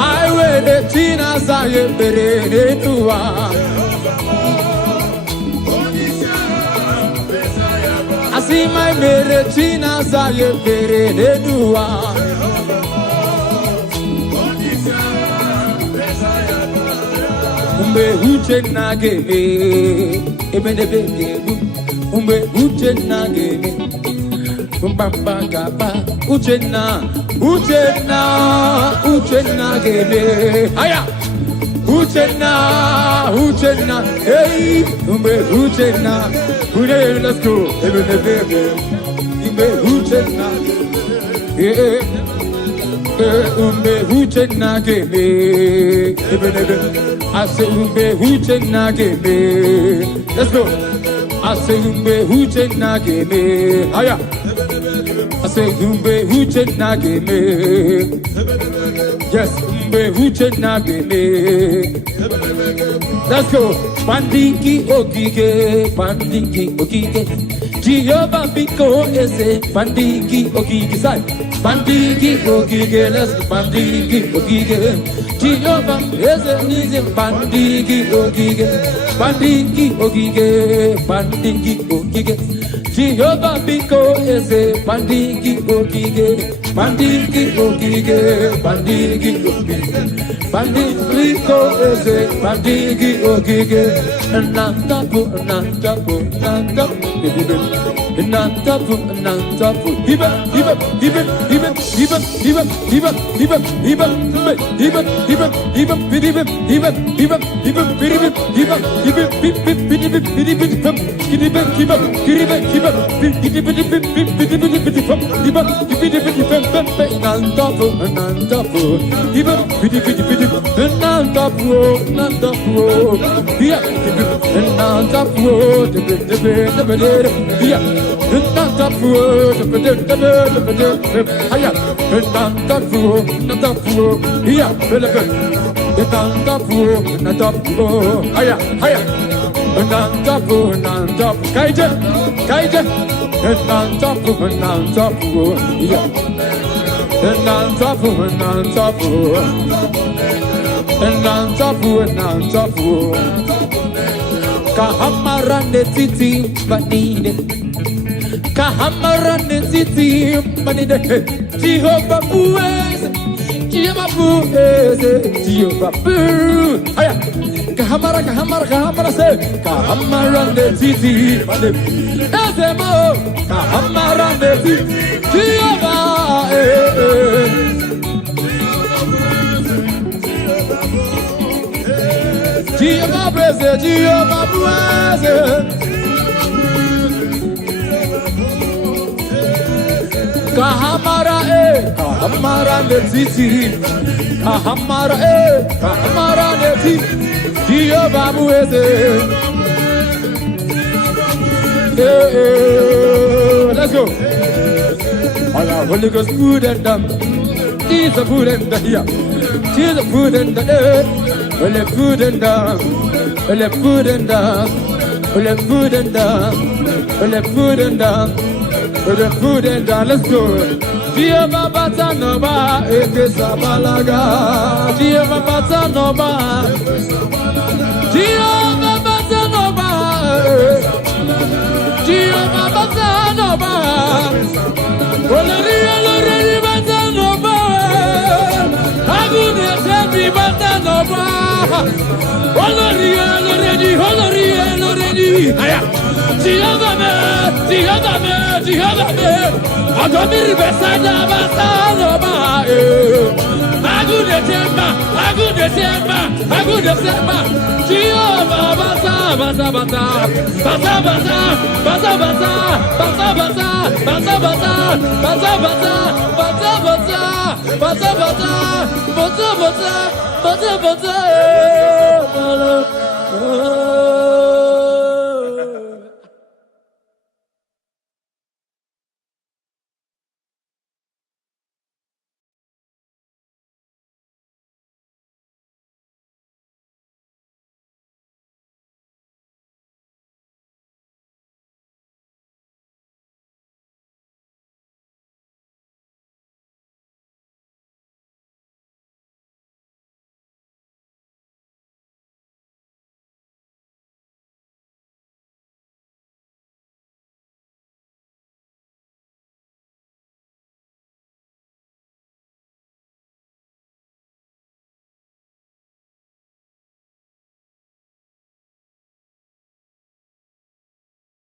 I wear a China saye pere nelua. I see my mere China saye pere nelua. umbe uche nageme ebenebe gebu umbe uche nageme umbamba gaba uche na geme aya uche na hey umbe uche na let's go ebenebe umbe uche na umbe uche nageme ebenebe I say umbe uche nageme let's go I say umbe uche nageme aya I say umbe uche nageme yes umbe uche nageme let's go pandiki okike Jehovah biko ese pandiki okike sai pandiki okike let's go pandiki okike Jehovah ese nize pandiki okike Jehovah biko ese pandiki okike pandiki ese pandiki okike nantapu hiba Kahamarande titi banide Kahamarande titi banide Jehovah bueze Jehovah bueze Aya Kahamara se Kahamarande titi banide Ezemo Kahamarande titi Jehovah Jehovah blessed, Jehovah blessed. Kahamara netiti, Kahamara netiti, Jehovah blessed. Let's go. All our Holy Ghost food and dumb. Jesus food and the here. Jesus food and the air. Well, the food and down, well, the food and down, well, the food and down, well, the food and down, well, the food and down. Let's go. Jehovah Batanova, Ekesabalaga. Jehovah Batanova, Jehovah Batanova, Jehovah Batanova. Well, the Batanova. Happy Batanova. Already. Aya. Jehovah me. Adomiri besada Batanova. Agude temba. Jehovah bata.